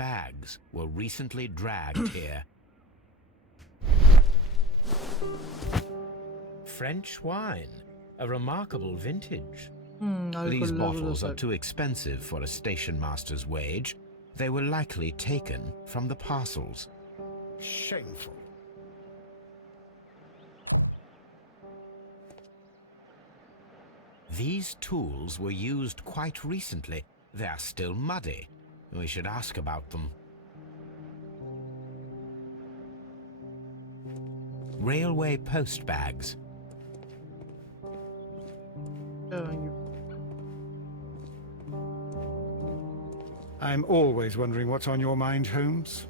bags were recently dragged here. French wine, a remarkable vintage. These bottles are too expensive for a station master's wage. They were likely taken from the parcels. Shameful. These tools were used quite recently. They are still muddy. We should ask about them. Railway post bags. I'm always wondering what's on your mind, Holmes.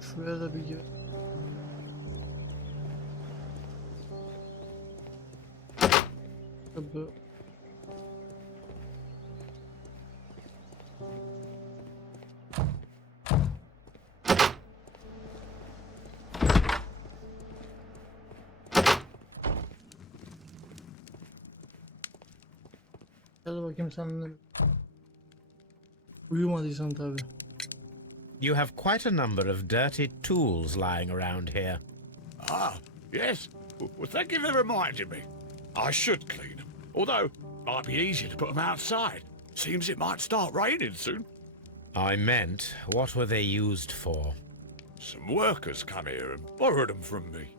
Şuraya da bir gir. Tabii. Gel bakayım sen de. Uyumadıysan tabii. You have quite a number of dirty tools lying around here. Ah, yes. Well, thank you for reminding me. I should clean them. Although, might be easier to put them outside. Seems it might start raining soon. I meant, what were they used for? Some workers come here and borrowed them from me.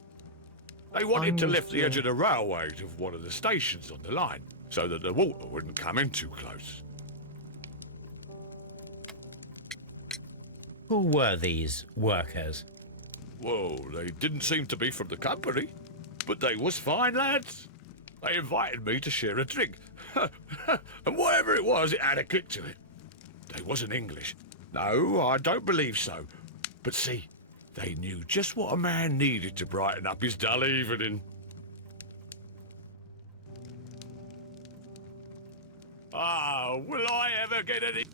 They wanted to lift the edge of the railway to one of the stations on the line, so that the water wouldn't come in too close. Who were these workers? Well, they didn't seem to be from the company, but they was fine lads. They invited me to share a drink. And whatever it was, it had a kick to it. They wasn't English. No, I don't believe so. But see, they knew just what a man needed to brighten up his dull evening. Ah, will I ever get any...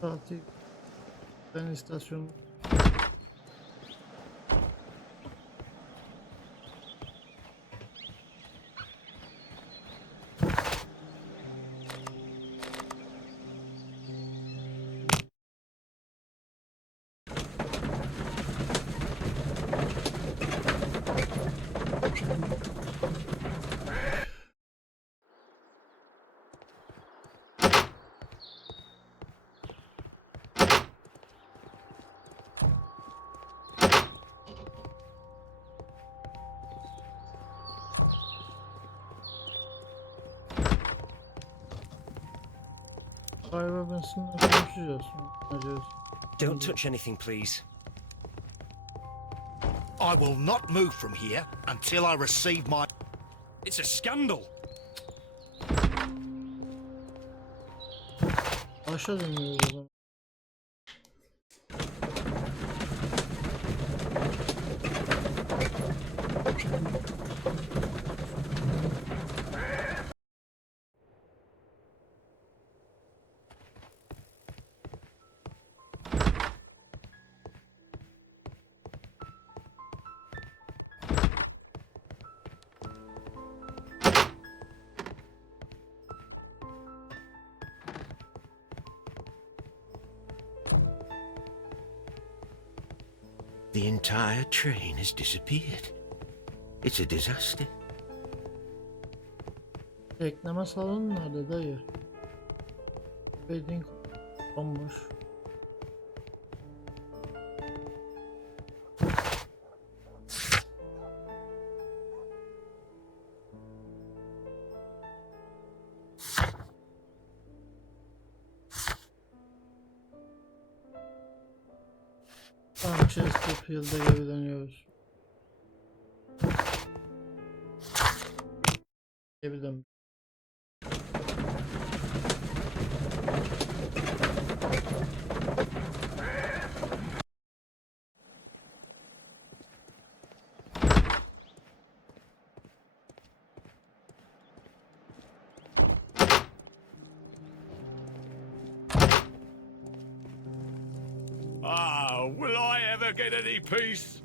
Tatil. Ben istasyonu. Galiba ben sizinle konuşacağız. Don't touch anything, please. I will not move from here until I receive my... It's a scandal. Aşağı dönüyoruz o zaman. The entire train has disappeared. It's a disaster. Bekleme salonu nerede dayı? Waiting bomboş. Tamam, Chesterfield'e geri dönüyoruz. Geri dön. Oh, will I ever get any peace?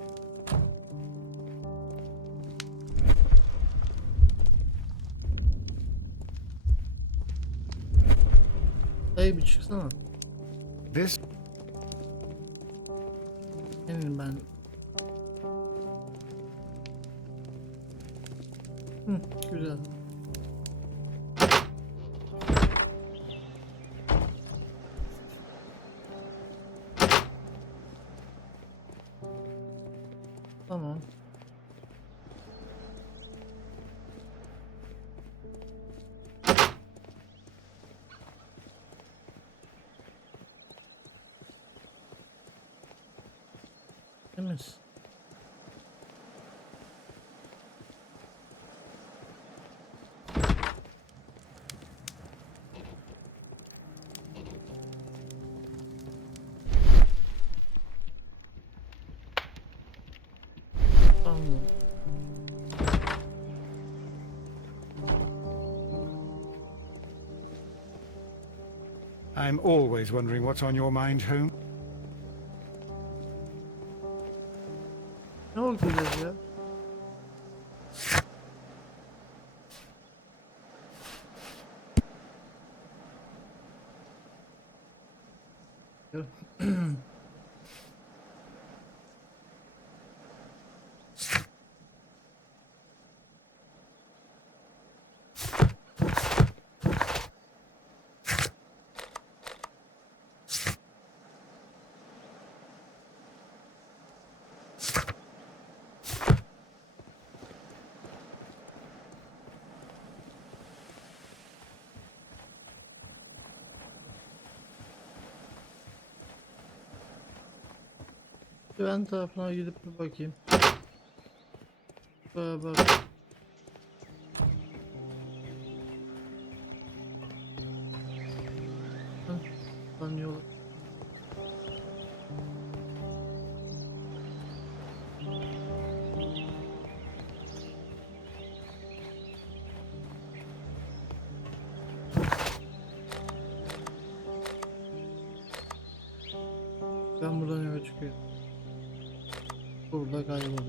Hey bir çıksana. This Senin ben. Güzel. Tamam. Temiz. Tamam. I'm always wondering what's on your mind, Holmes. Ne oldu ya? Ben tarafına gidip bir bakayım. Bak. Lan yola. Ben buradan yola çıkıyorum. Burada kayboldu.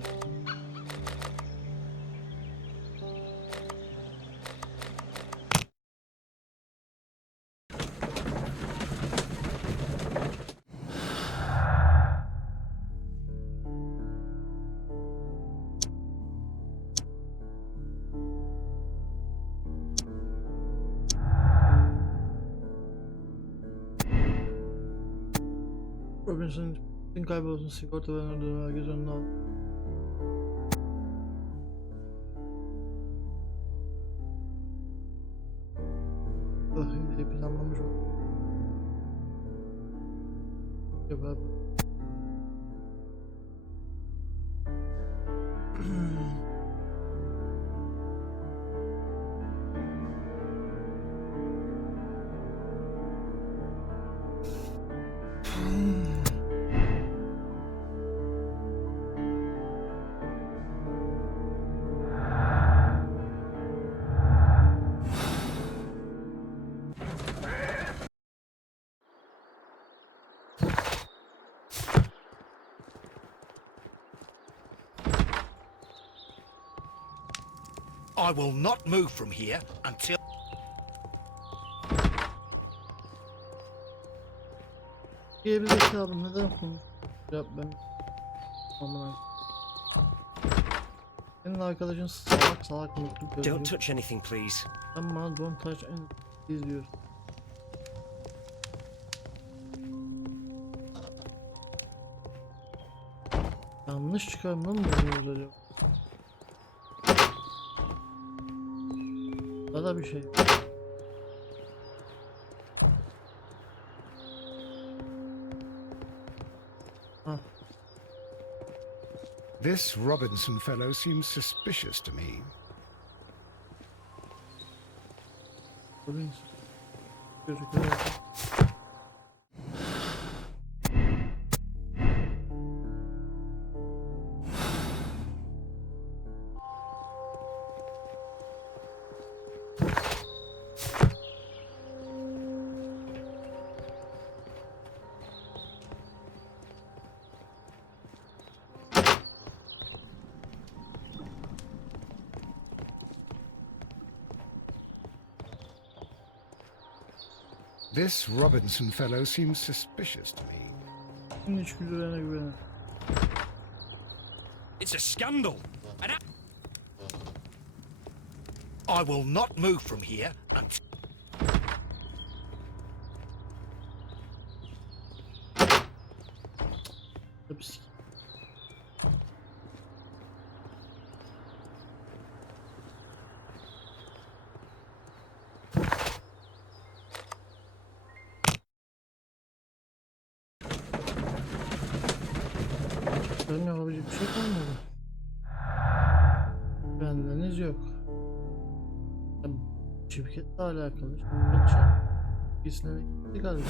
Robinson kaybolsun, sigorta veren ödülünü herkes önüne al. Öyle planlamış o. Yapar. I will not move from here until... Diye bir hesabım neden konuş? Yap ben. Aman. Senin arkadaşın salak mutlu Don't gözüküyor. touch anything, please. Ama don't touch anything izliyor. Yanlış çıkarma mı bulunuyoruz acaba? Daha da bir şey. Ah. This Robinson fellow seems suspicious to me. Robinson. Gözüküyor. This Robinson fellow seems suspicious to me. İçgüdülerine güvenin. It's a scandal. And I will not move from here until... Hepsi. Benim yapabilecek bir şey kalmadı. Bendeniz yok. Şirketle alakalı. Şirket bilgisine gitti galiba.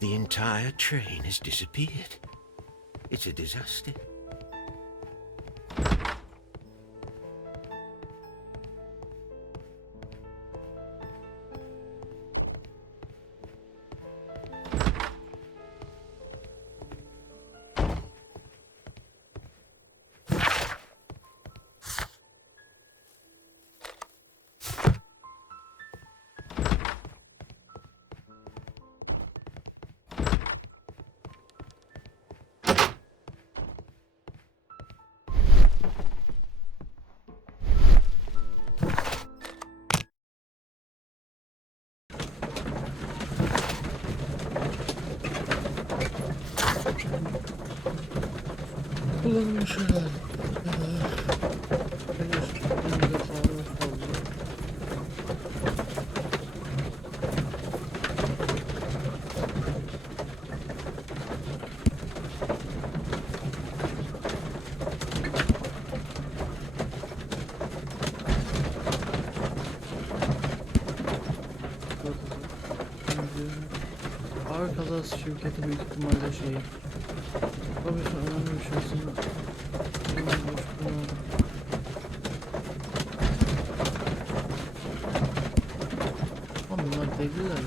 The entire train has disappeared. It's a disaster. Kullanılmış herhalde. Ağır kazası şirketi büyük ihtimalle şey. Tabii ki önemli bir şey aslında. Ama bunlar deliler ya.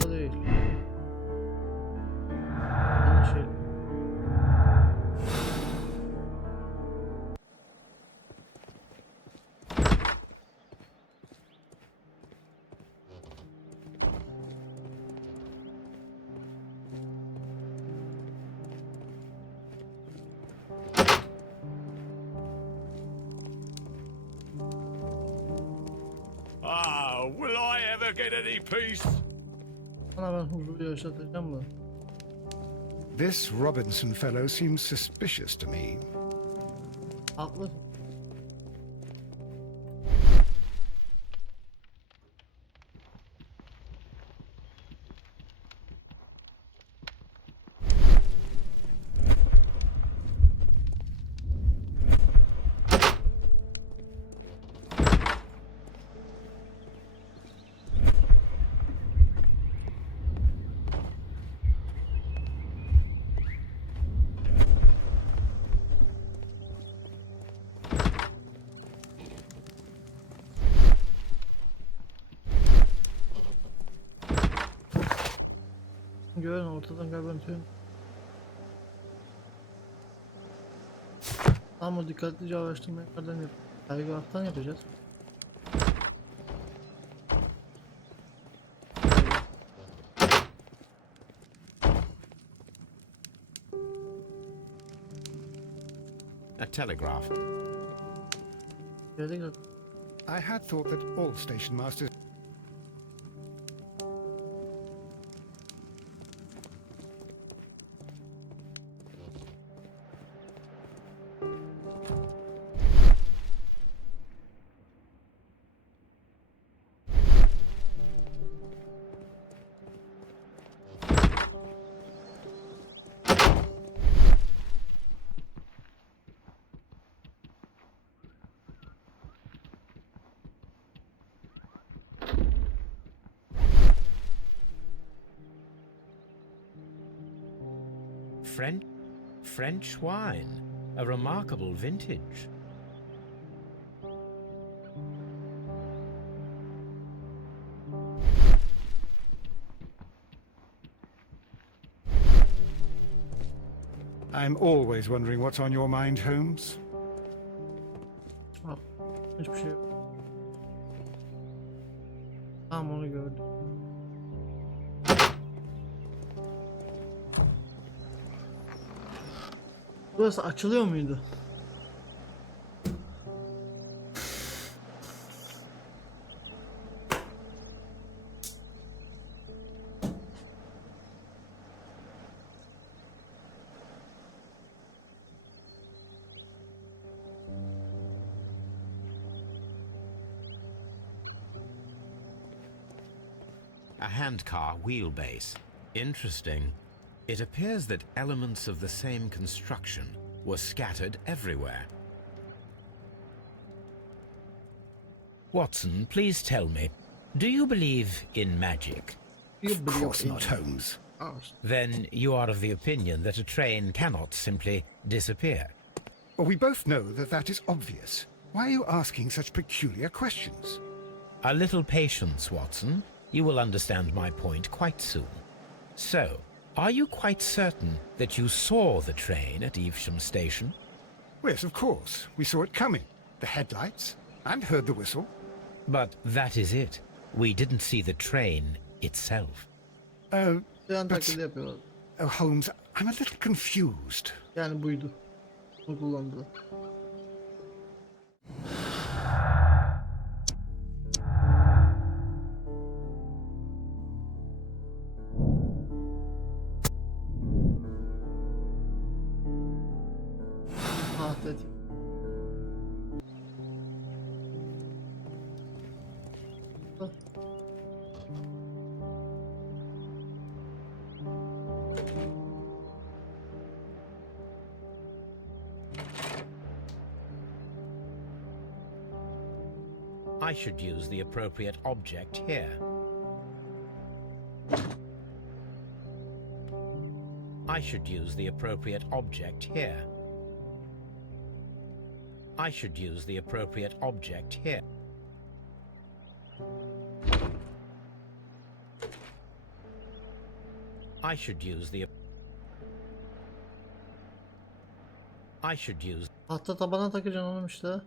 Bunda değil. Aynı şey. Ah, will I ever get any peace? Bana ben huzuru yaşatacağım da. This Robinson fellow seems suspicious to me. Haklısın. görün ortadan kayboltuyorum. Ama dikkatlice araştırmayı nereden yapacağız? Telgraftan yapacağız. A telegraph. Geldik. I had thought that all station masters... French wine. A remarkable vintage. I'm always wondering what's on your mind, Holmes. Al. Hiçbir şey yok. Tamam onu gördüm. Burası açılıyor muydu? A handcar wheelbase. Interesting. It appears that elements of the same construction were scattered everywhere. Watson, please tell me, do you believe in magic? Of course not, Holmes. Then you are of the opinion that a train cannot simply disappear. Well, we both know that that is obvious. Why are you asking such peculiar questions? A little patience, Watson. You will understand my point quite soon. So, are you quite certain that you saw the train at Evesham Station? Yes, of course. We saw it coming. The headlights, and heard the whistle. But that is it. We didn't see the train itself. Oh, Yan but... taklidi yapıyorlar. Oh, Holmes, I'm a little confused. Yani buydu. Bunu kullandılar. Ah dedim. I should use the appropriate object here. I should use the appropriate object here. I should use the appropriate object here. I should use the... I should use... Hatta tabana takacaksın oğlum işte.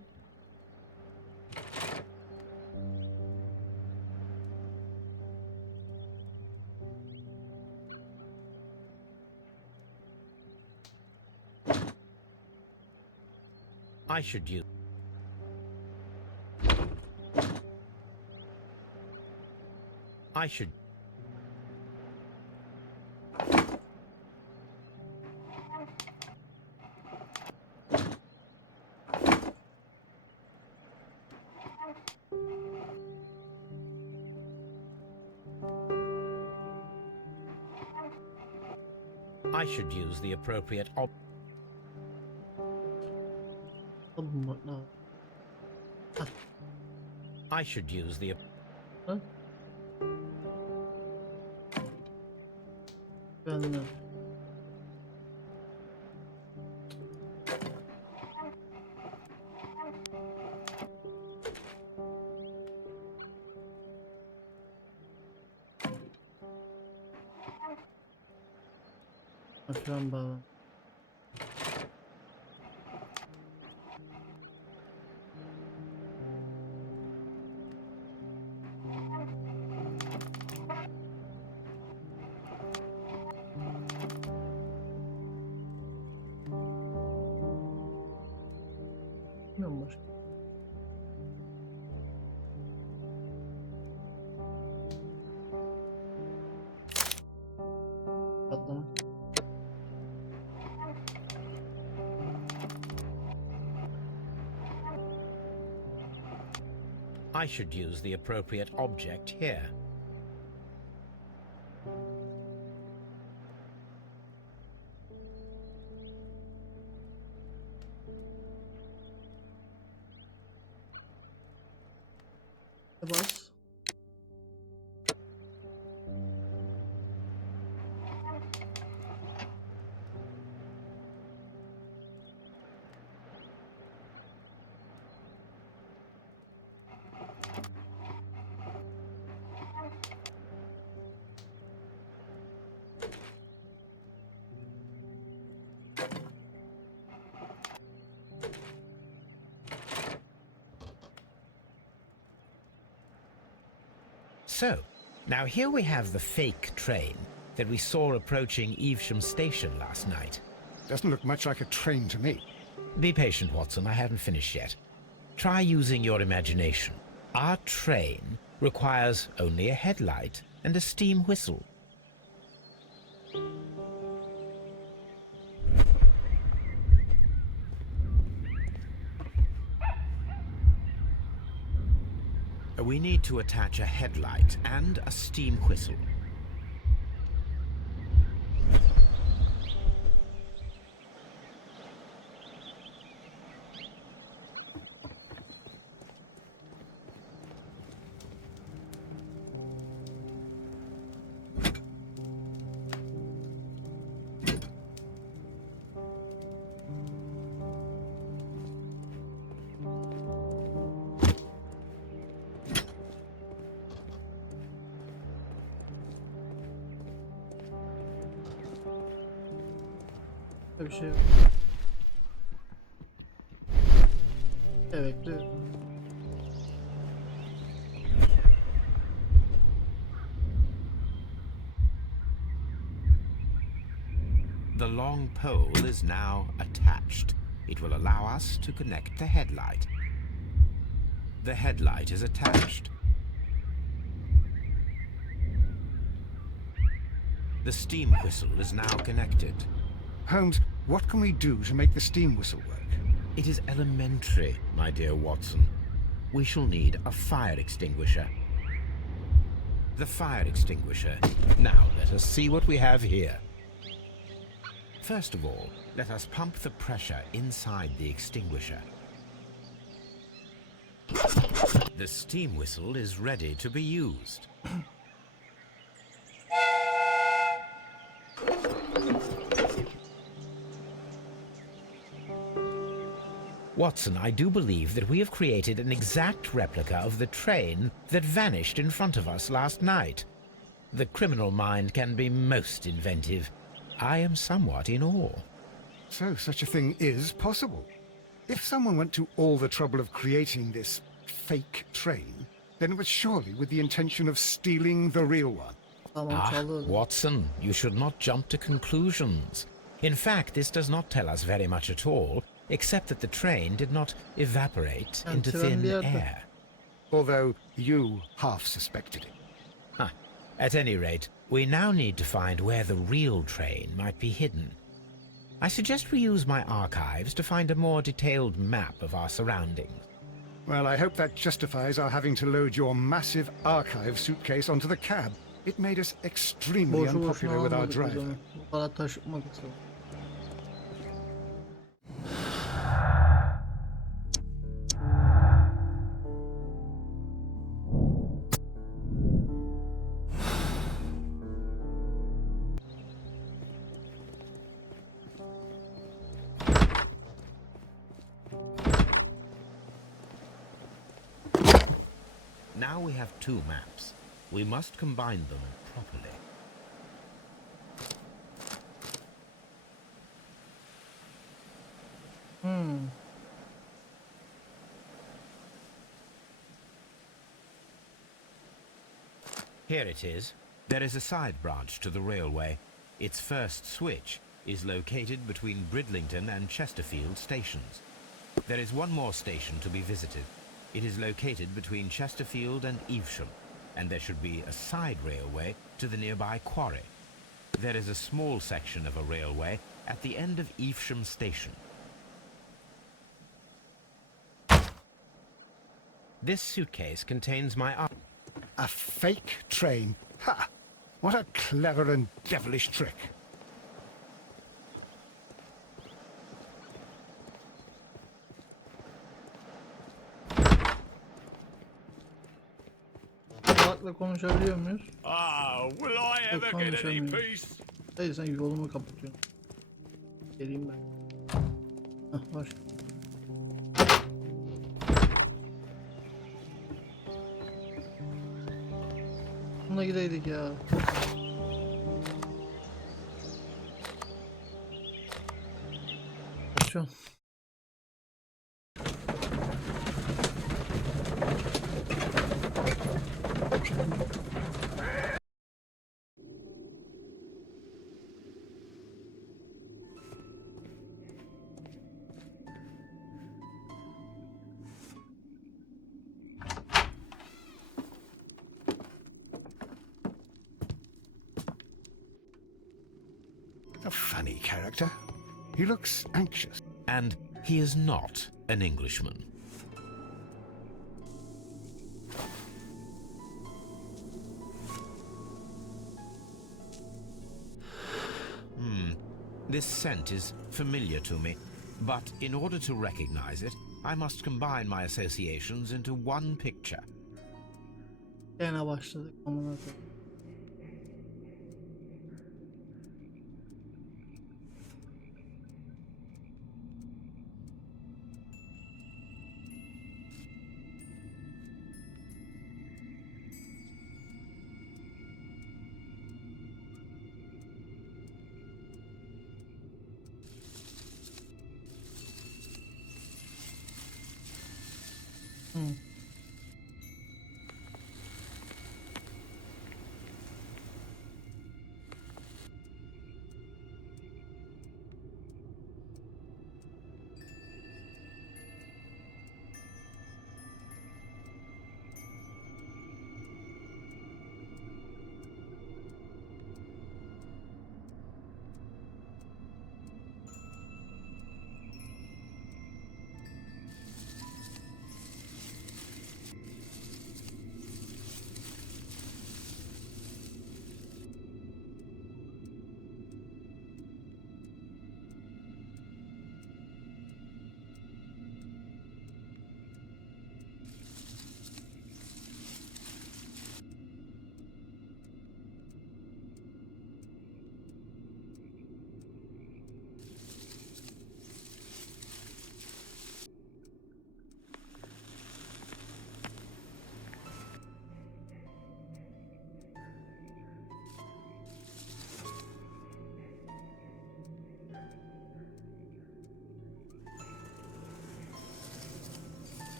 I should use... I should... I should use the appropriate ob... No. I should use the... Huh? Ben Fren bağlan. Bilmiyorum başka. Patlama. I should use the appropriate object here. Bas. So, now here we have the fake train that we saw approaching Evesham Station last night. Doesn't look much like a train to me. Be patient, Watson, I haven't finished yet. Try using your imagination. Our train requires only a headlight and a steam whistle. We need to attach a headlight and a steam whistle. Bir şey yok. Evet. The long pole is now attached. It will allow us to connect the headlight. The headlight is attached. The steam whistle is now connected. Holmes, what can we do to make the steam whistle work? It is elementary, my dear Watson. We shall need a fire extinguisher. The fire extinguisher. Now let us see what we have here. First of all, let us pump the pressure inside the extinguisher. The steam whistle is ready to be used. Watson, I do believe that we have created an exact replica of the train that vanished in front of us last night. The criminal mind can be most inventive. I am somewhat in awe. So, such a thing is possible. If someone went to all the trouble of creating this fake train, then it was surely with the intention of stealing the real one. Watson, you should not jump to conclusions. In fact, this does not tell us very much at all, except that the train did not evaporate into thin air. Although you half suspected it. Huh. At any rate, we now need to find where the real train might be hidden. I suggest we use my archives to find a more detailed map of our surroundings. Well, I hope that justifies our having to load your massive archive suitcase onto the cab. It made us extremely unpopular with our driver. Now we have two maps. We must combine them properly. Here it is. There is a side branch to the railway. Its first switch is located between Bridlington and Chesterfield stations. There is one more station to be visited. It is located between Chesterfield and Evesham, and there should be a side railway to the nearby quarry. There is a small section of a railway at the end of Evesham station. This suitcase contains my A fake train. Ha! What a clever and devilish trick. Kulakla konuşabiliyor muyuz? Ah, will I ever get any peace? Hayır, sen yolumu kapatıyorsun. Geleyim ben. Hah, baş. Bununla gideydik ya. Kaçıyorum. A funny character. He looks anxious. And he is not an Englishman. This scent is familiar to me, but in order to recognize it, I must combine my associations into one picture. Gene başladık. Amına koyayım.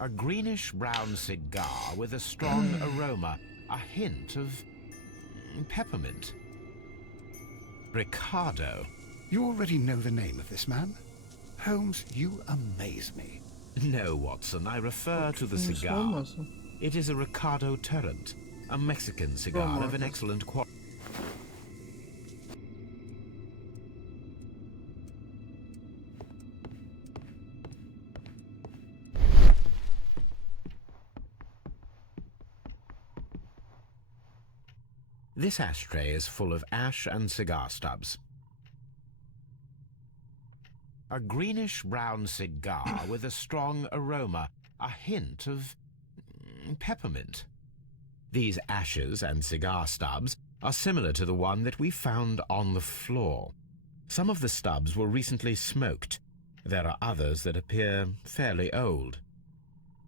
A greenish-brown cigar with a strong aroma, a hint of peppermint. Ricardo. You already know the name of this man? Holmes, you amaze me. No, Watson, I refer to the cigar. Olmasın. It is a Ricardo Turrent, a Mexican cigar of an excellent quality. This ashtray is full of ash and cigar stubs. A greenish-brown cigar with a strong aroma, a hint of peppermint. These ashes and cigar stubs are similar to the one that we found on the floor. Some of the stubs were recently smoked. There are others that appear fairly old.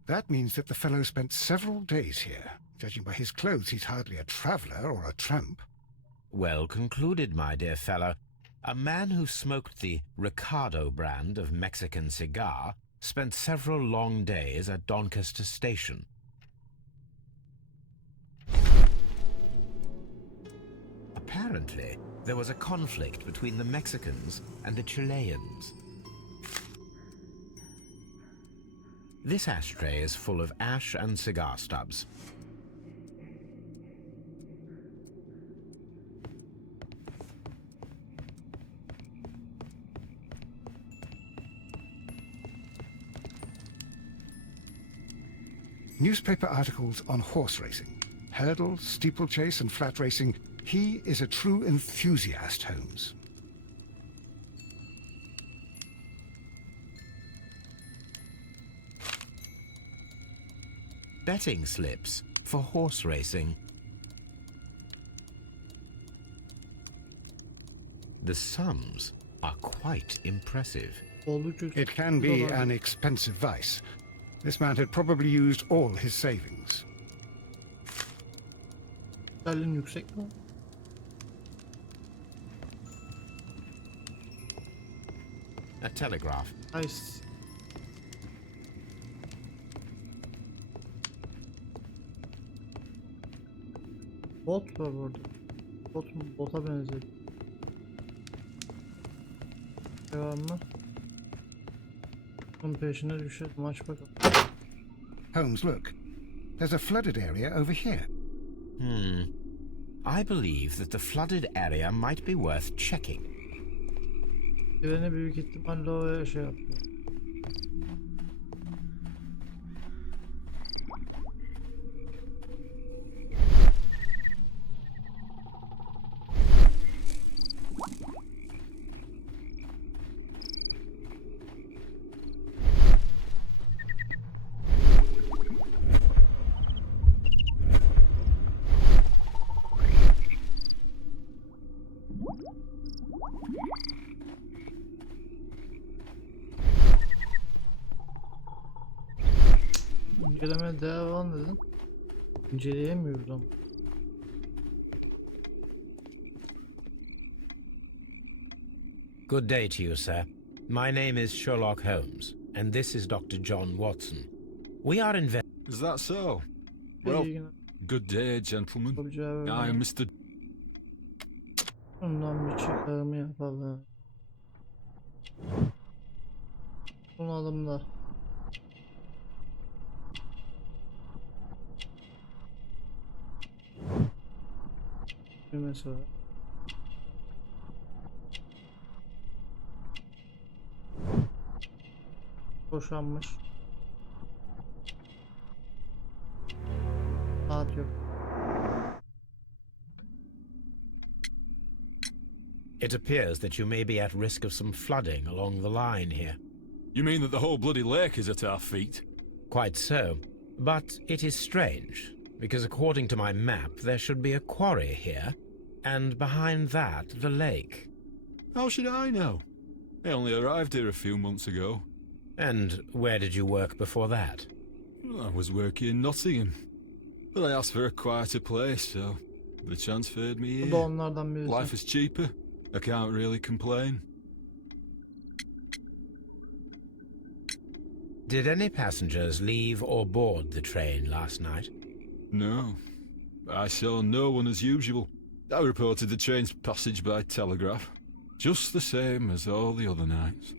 That means that the fellow spent several days here. Judging by his clothes, he's hardly a traveller or a tramp. Well concluded, my dear fellow. A man who smoked the Ricardo brand of Mexican cigar spent several long days at Doncaster Station. Apparently, there was a conflict between the Mexicans and the Chileans. This ashtray is full of ash and cigar stubs. Newspaper articles on horse racing. Hurdle, steeplechase and flat racing. He is a true enthusiast, Holmes. Betting slips for horse racing. The sums are quite impressive. It can be an expensive vice. This man had probably used all his savings. Sterlin yüksek mi? A telegraph. Nice. Bot var burada. Bot mu? Bota benziyor. Devam mı? Bunun peşine düşelim. Aç bakalım. Holmes, look. There's a flooded area over here. I believe that the flooded area might be worth checking. Güveni büyük ihtimalle o şey yapıyor. İncelemeye devam dedim. İnceleyemiyoruz ama. Good day to you, sir. My name is Sherlock Holmes, and this is Dr. John Watson. We are Is that so? Well, good day, gentlemen. I am Mr. Bundan bir çıkarımı yapalım. Bunalım da. Düğmesi var. Boşanmış. Saat yok. It appears that you may be at risk of some flooding along the line here. You mean that the whole bloody lake is at our feet? Quite so. But it is strange, because according to my map, there should be a quarry here, and behind that, the lake. How should I know? I only arrived here a few months ago. And where did you work before that? I was working in Nottingham, but I asked for a quieter place, so they transferred me Bu da here. onlardan birisi. Life is cheaper. I can't really complain. Did any passengers leave or board the train last night? No. I saw no one as usual. I reported the train's passage by telegraph, just the same as all the other nights.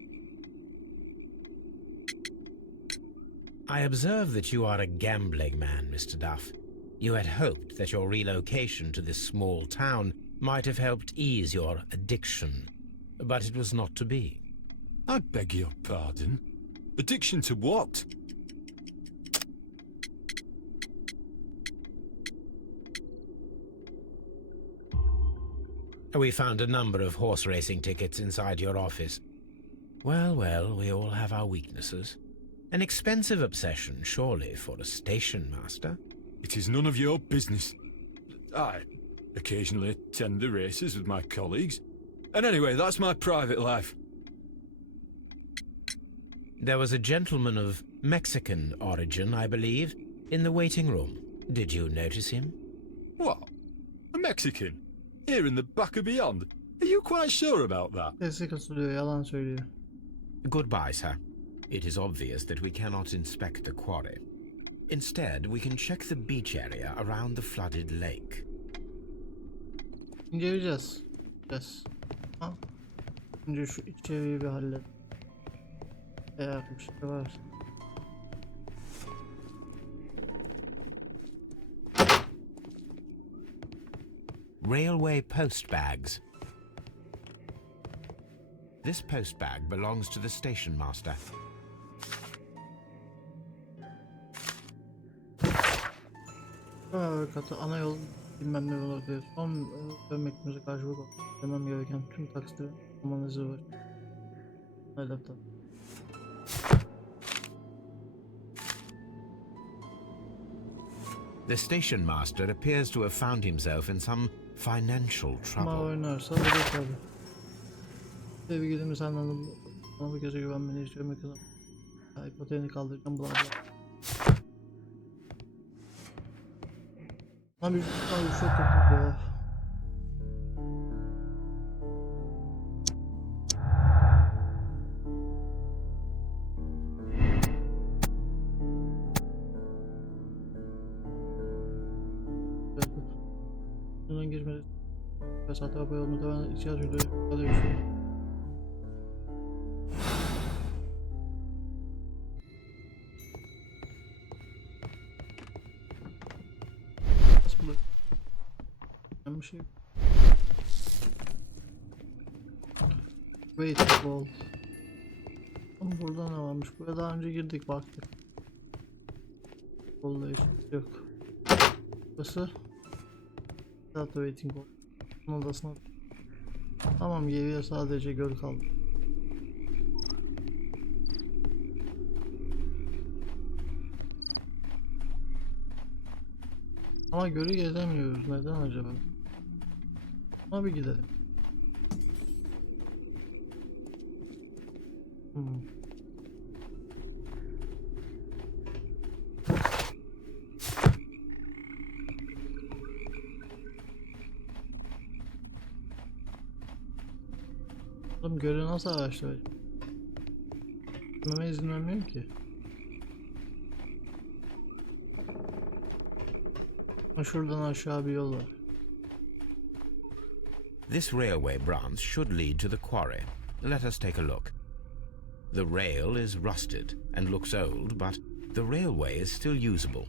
I observe that you are a gambling man, Mr. Duff. You had hoped that your relocation to this small town might have helped ease your addiction, but it was not to be. I beg your pardon? Addiction to what? We found a number of horse racing tickets inside your office. Well, well, we all have our weaknesses. An expensive obsession, surely, for a station master. It is none of your business. I occasionally attend the races with my colleagues. And anyway, that's my private life. There was a gentleman of Mexican origin, I believe, in the waiting room. Did you notice him? What? A Mexican? Here in the back of beyond? Are you quite sure about that? Sesi kasılıyor, yalan söylüyor. Goodbye, sir. It is obvious that we cannot inspect the quarry. Instead, we can check the beach area around the flooded lake. İnceleyeceğiz. Yes. Ha? Önce şu içeriği bir hallet. Eğer bir şey var. Railway post bags. This post bag belongs to the station master. Katı ana yol bilmem ne olur diyor. Son dönmekimize karşılık ödemem gereken tüm taksitlerin zamanınızı var. Haydatta. The station master appears to have found himself in some financial Ama trouble. oynarsa öyle tabi. Sevgilim senden de bana bu gece güvenmeni istiyorum kızım. Hipoteğini kaldıracağım bla bla. Abi bir şok yaptık ya. Bundan geçmedi. Ve saat araba yolunda ben içeri sürüyorum. Kalıyor şu an. Bir şey. Wait wall. Ama burada ne varmış? Buraya daha önce girdik baktık. Wall'da hiç yok. Burası Data waiting wall. Bunun odasına. Tamam, geriye sadece göl kaldı. Ama gölü gezemiyoruz. Neden acaba? Ama bir gidelim. Oğlum gölü nasıl araştıracağım? Gitmeme izin vermiyor ki. Şuradan aşağı bir yol var. This railway branch should lead to the quarry. Let us take a look. The rail is rusted and looks old, but the railway is still usable.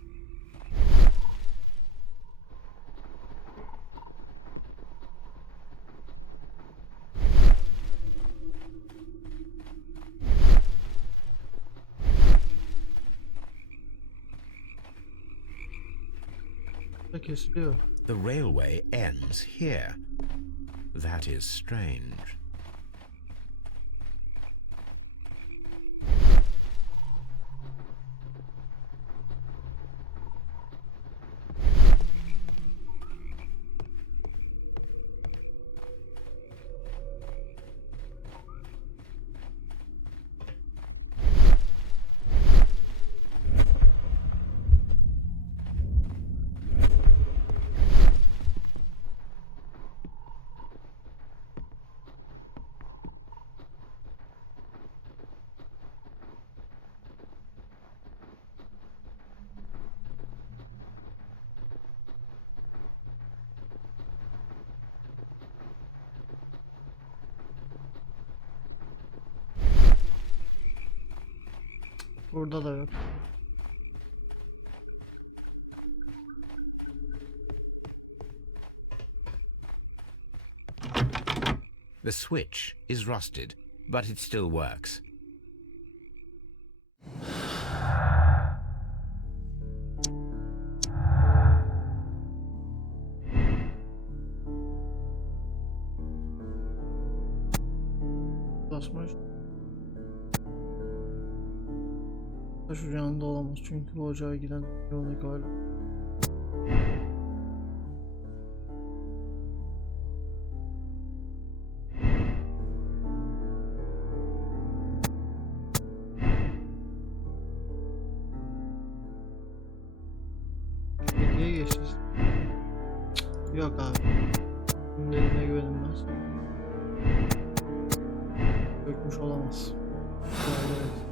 Kesiliyor. The railway ends here. That is strange. Burada da yok. The switch is rusted, but it still works. Basmış. Taş ocağında olamaz çünkü bu ocağa giden yoldaki hala. Hediye geçeceğiz. Yok abi. Bunun eline güvenilmez. Dökmüş olamaz. Evet.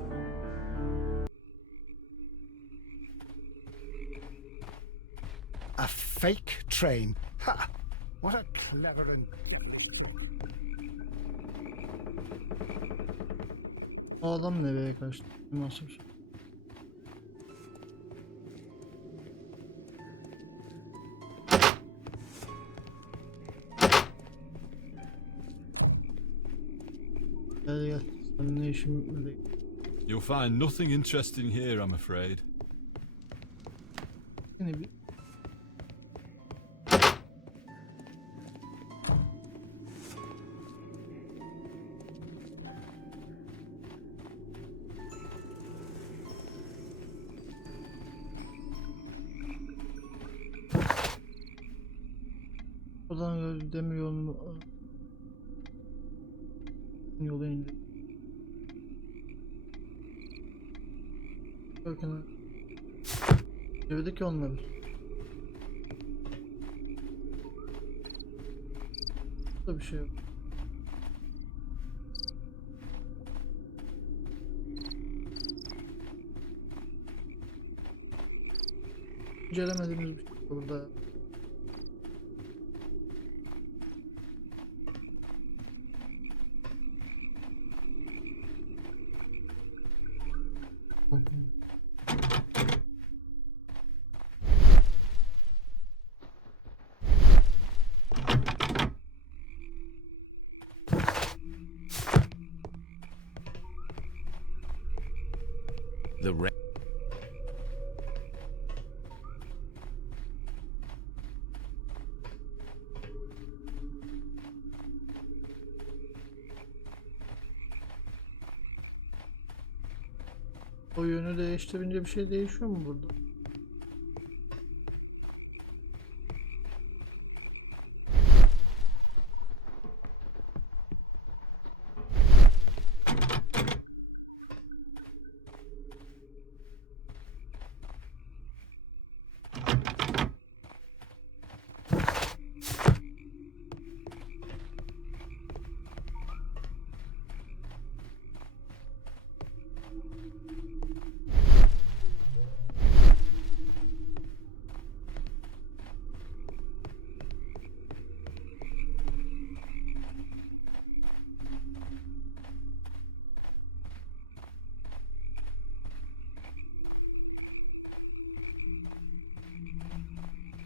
A fake train. Ha! What a clever and... O adam nereye kaçtı? Nasıl bir şey? Gel gel. Senin ne işin değil. You'll find nothing interesting here, I'm afraid. Yine bir... Oradan demir yolunu yola indi. Bakın. Çevirdik onları. Burada bir şey yok. İncelemediğimiz bir şey burada. The O yönü değiştirince bir şey değişiyor mu burada?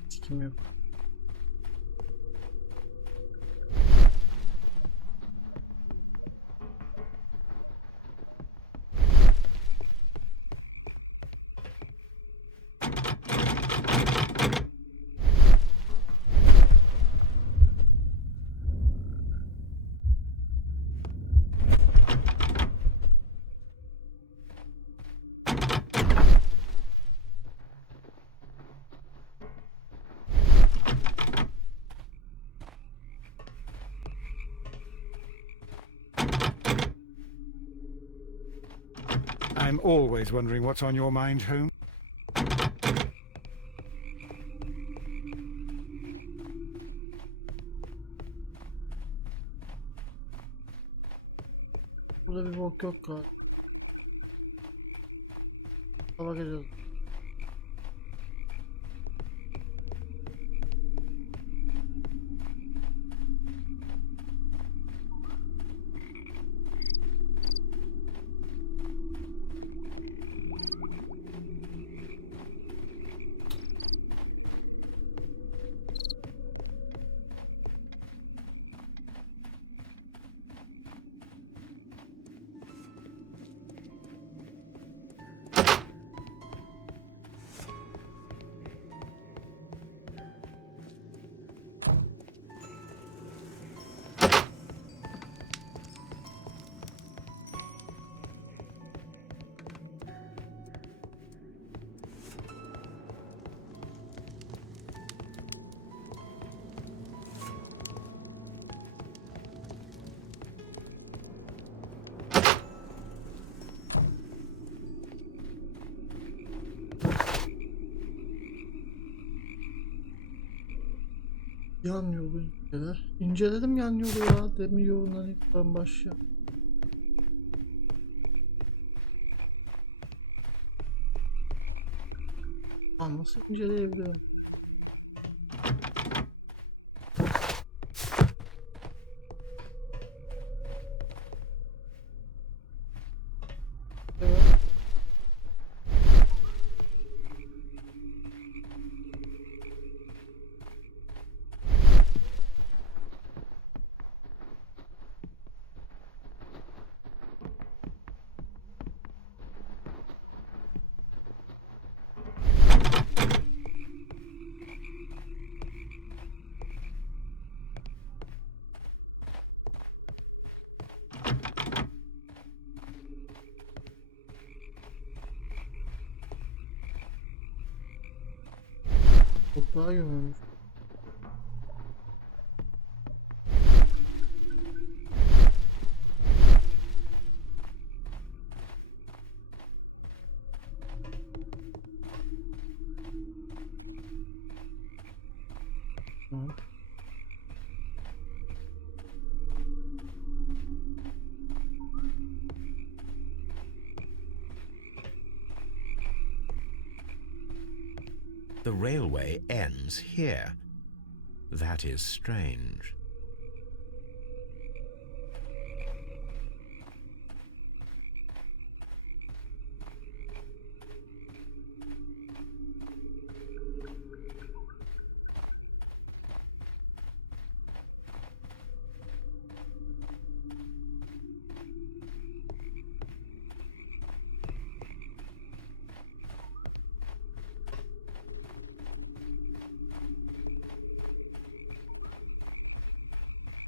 Sikim yok. I'm always wondering what's on your mind, Holmes. Burada bir bok yok galiba. Bakacağız. Yan yolu inceler. İnceledim yan yolu ya. Demir yolundan ilk ben başlayalım. Nasıl inceleyebilirim? Evet. Toprağa gömülmüş. Hı. The railway ends here. That is strange.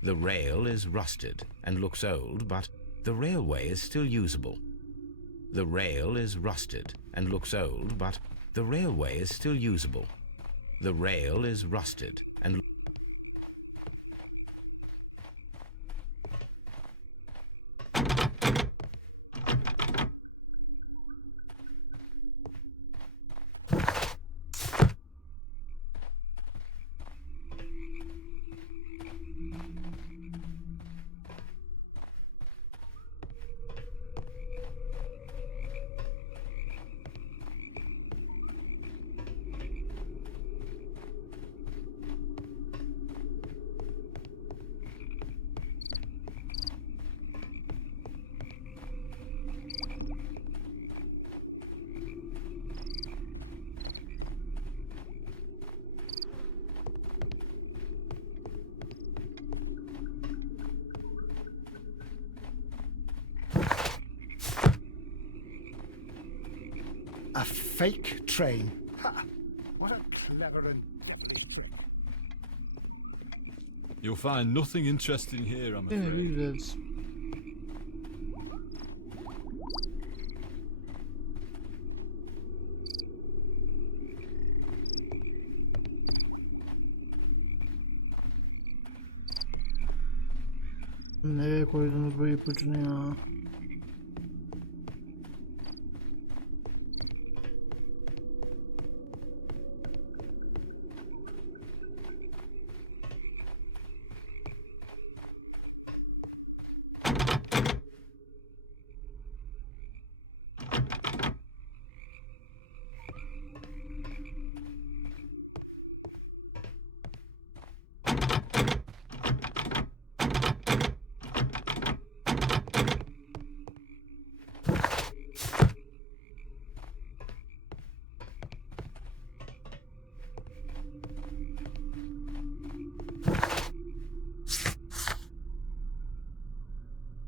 The rail is rusted and looks old, but the railway is still usable. The rail is rusted and looks old, but the railway is still usable. The rail is rusted and A fake train. Ha! What a clever and trick. You'll find nothing interesting here, I'm Yine bir afraid. güzeliz. Nereye koydunuz bu ipucunu ya?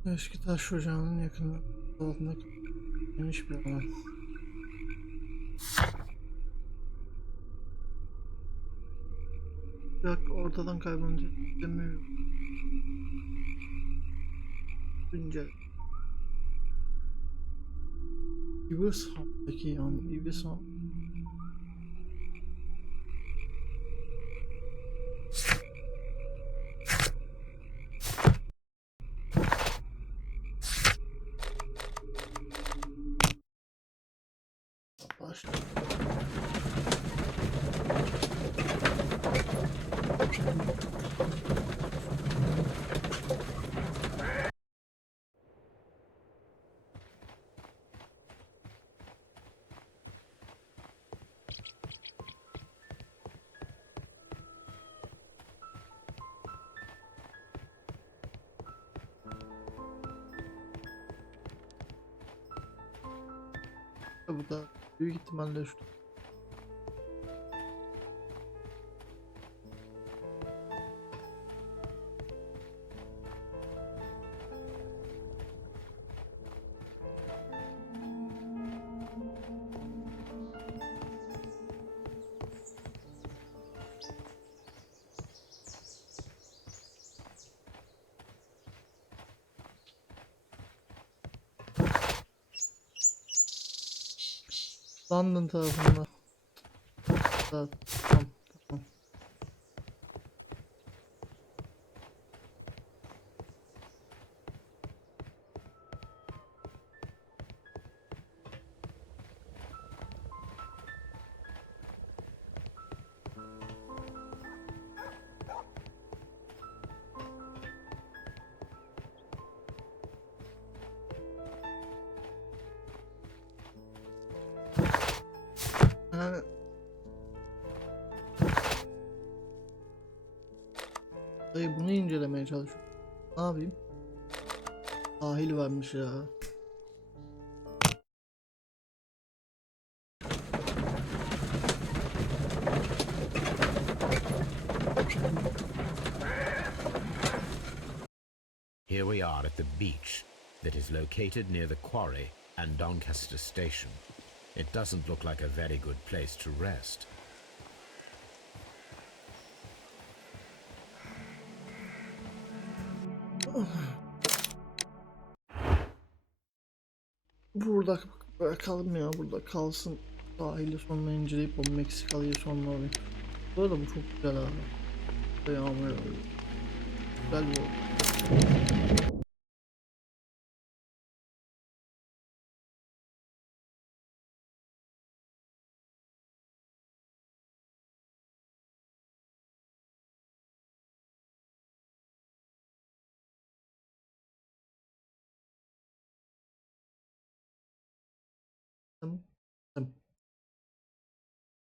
Eski taş ocağının yakınında altında geniş bir alan. Bak ortadan kaybolunca demiyor. Güncel. İvesam'daki yani İvesam. Başla. Bu da büyük ihtimalle şu. London tarafında. Tamam, tamam. Yani dayı bunu incelemeye çalışıyorum. Ne yapayım? Sahil varmış ya. Here we are at the beach that is located near the quarry and Doncaster station. It doesn't look like a very good place to rest. Burada bırakalım ya, burada kalsın. Sahili sonra inceleyip o Meksikalı'yı sonra alayım. Bu arada bu çok güzel abi. Yağmur yağıyor. Güzel bu.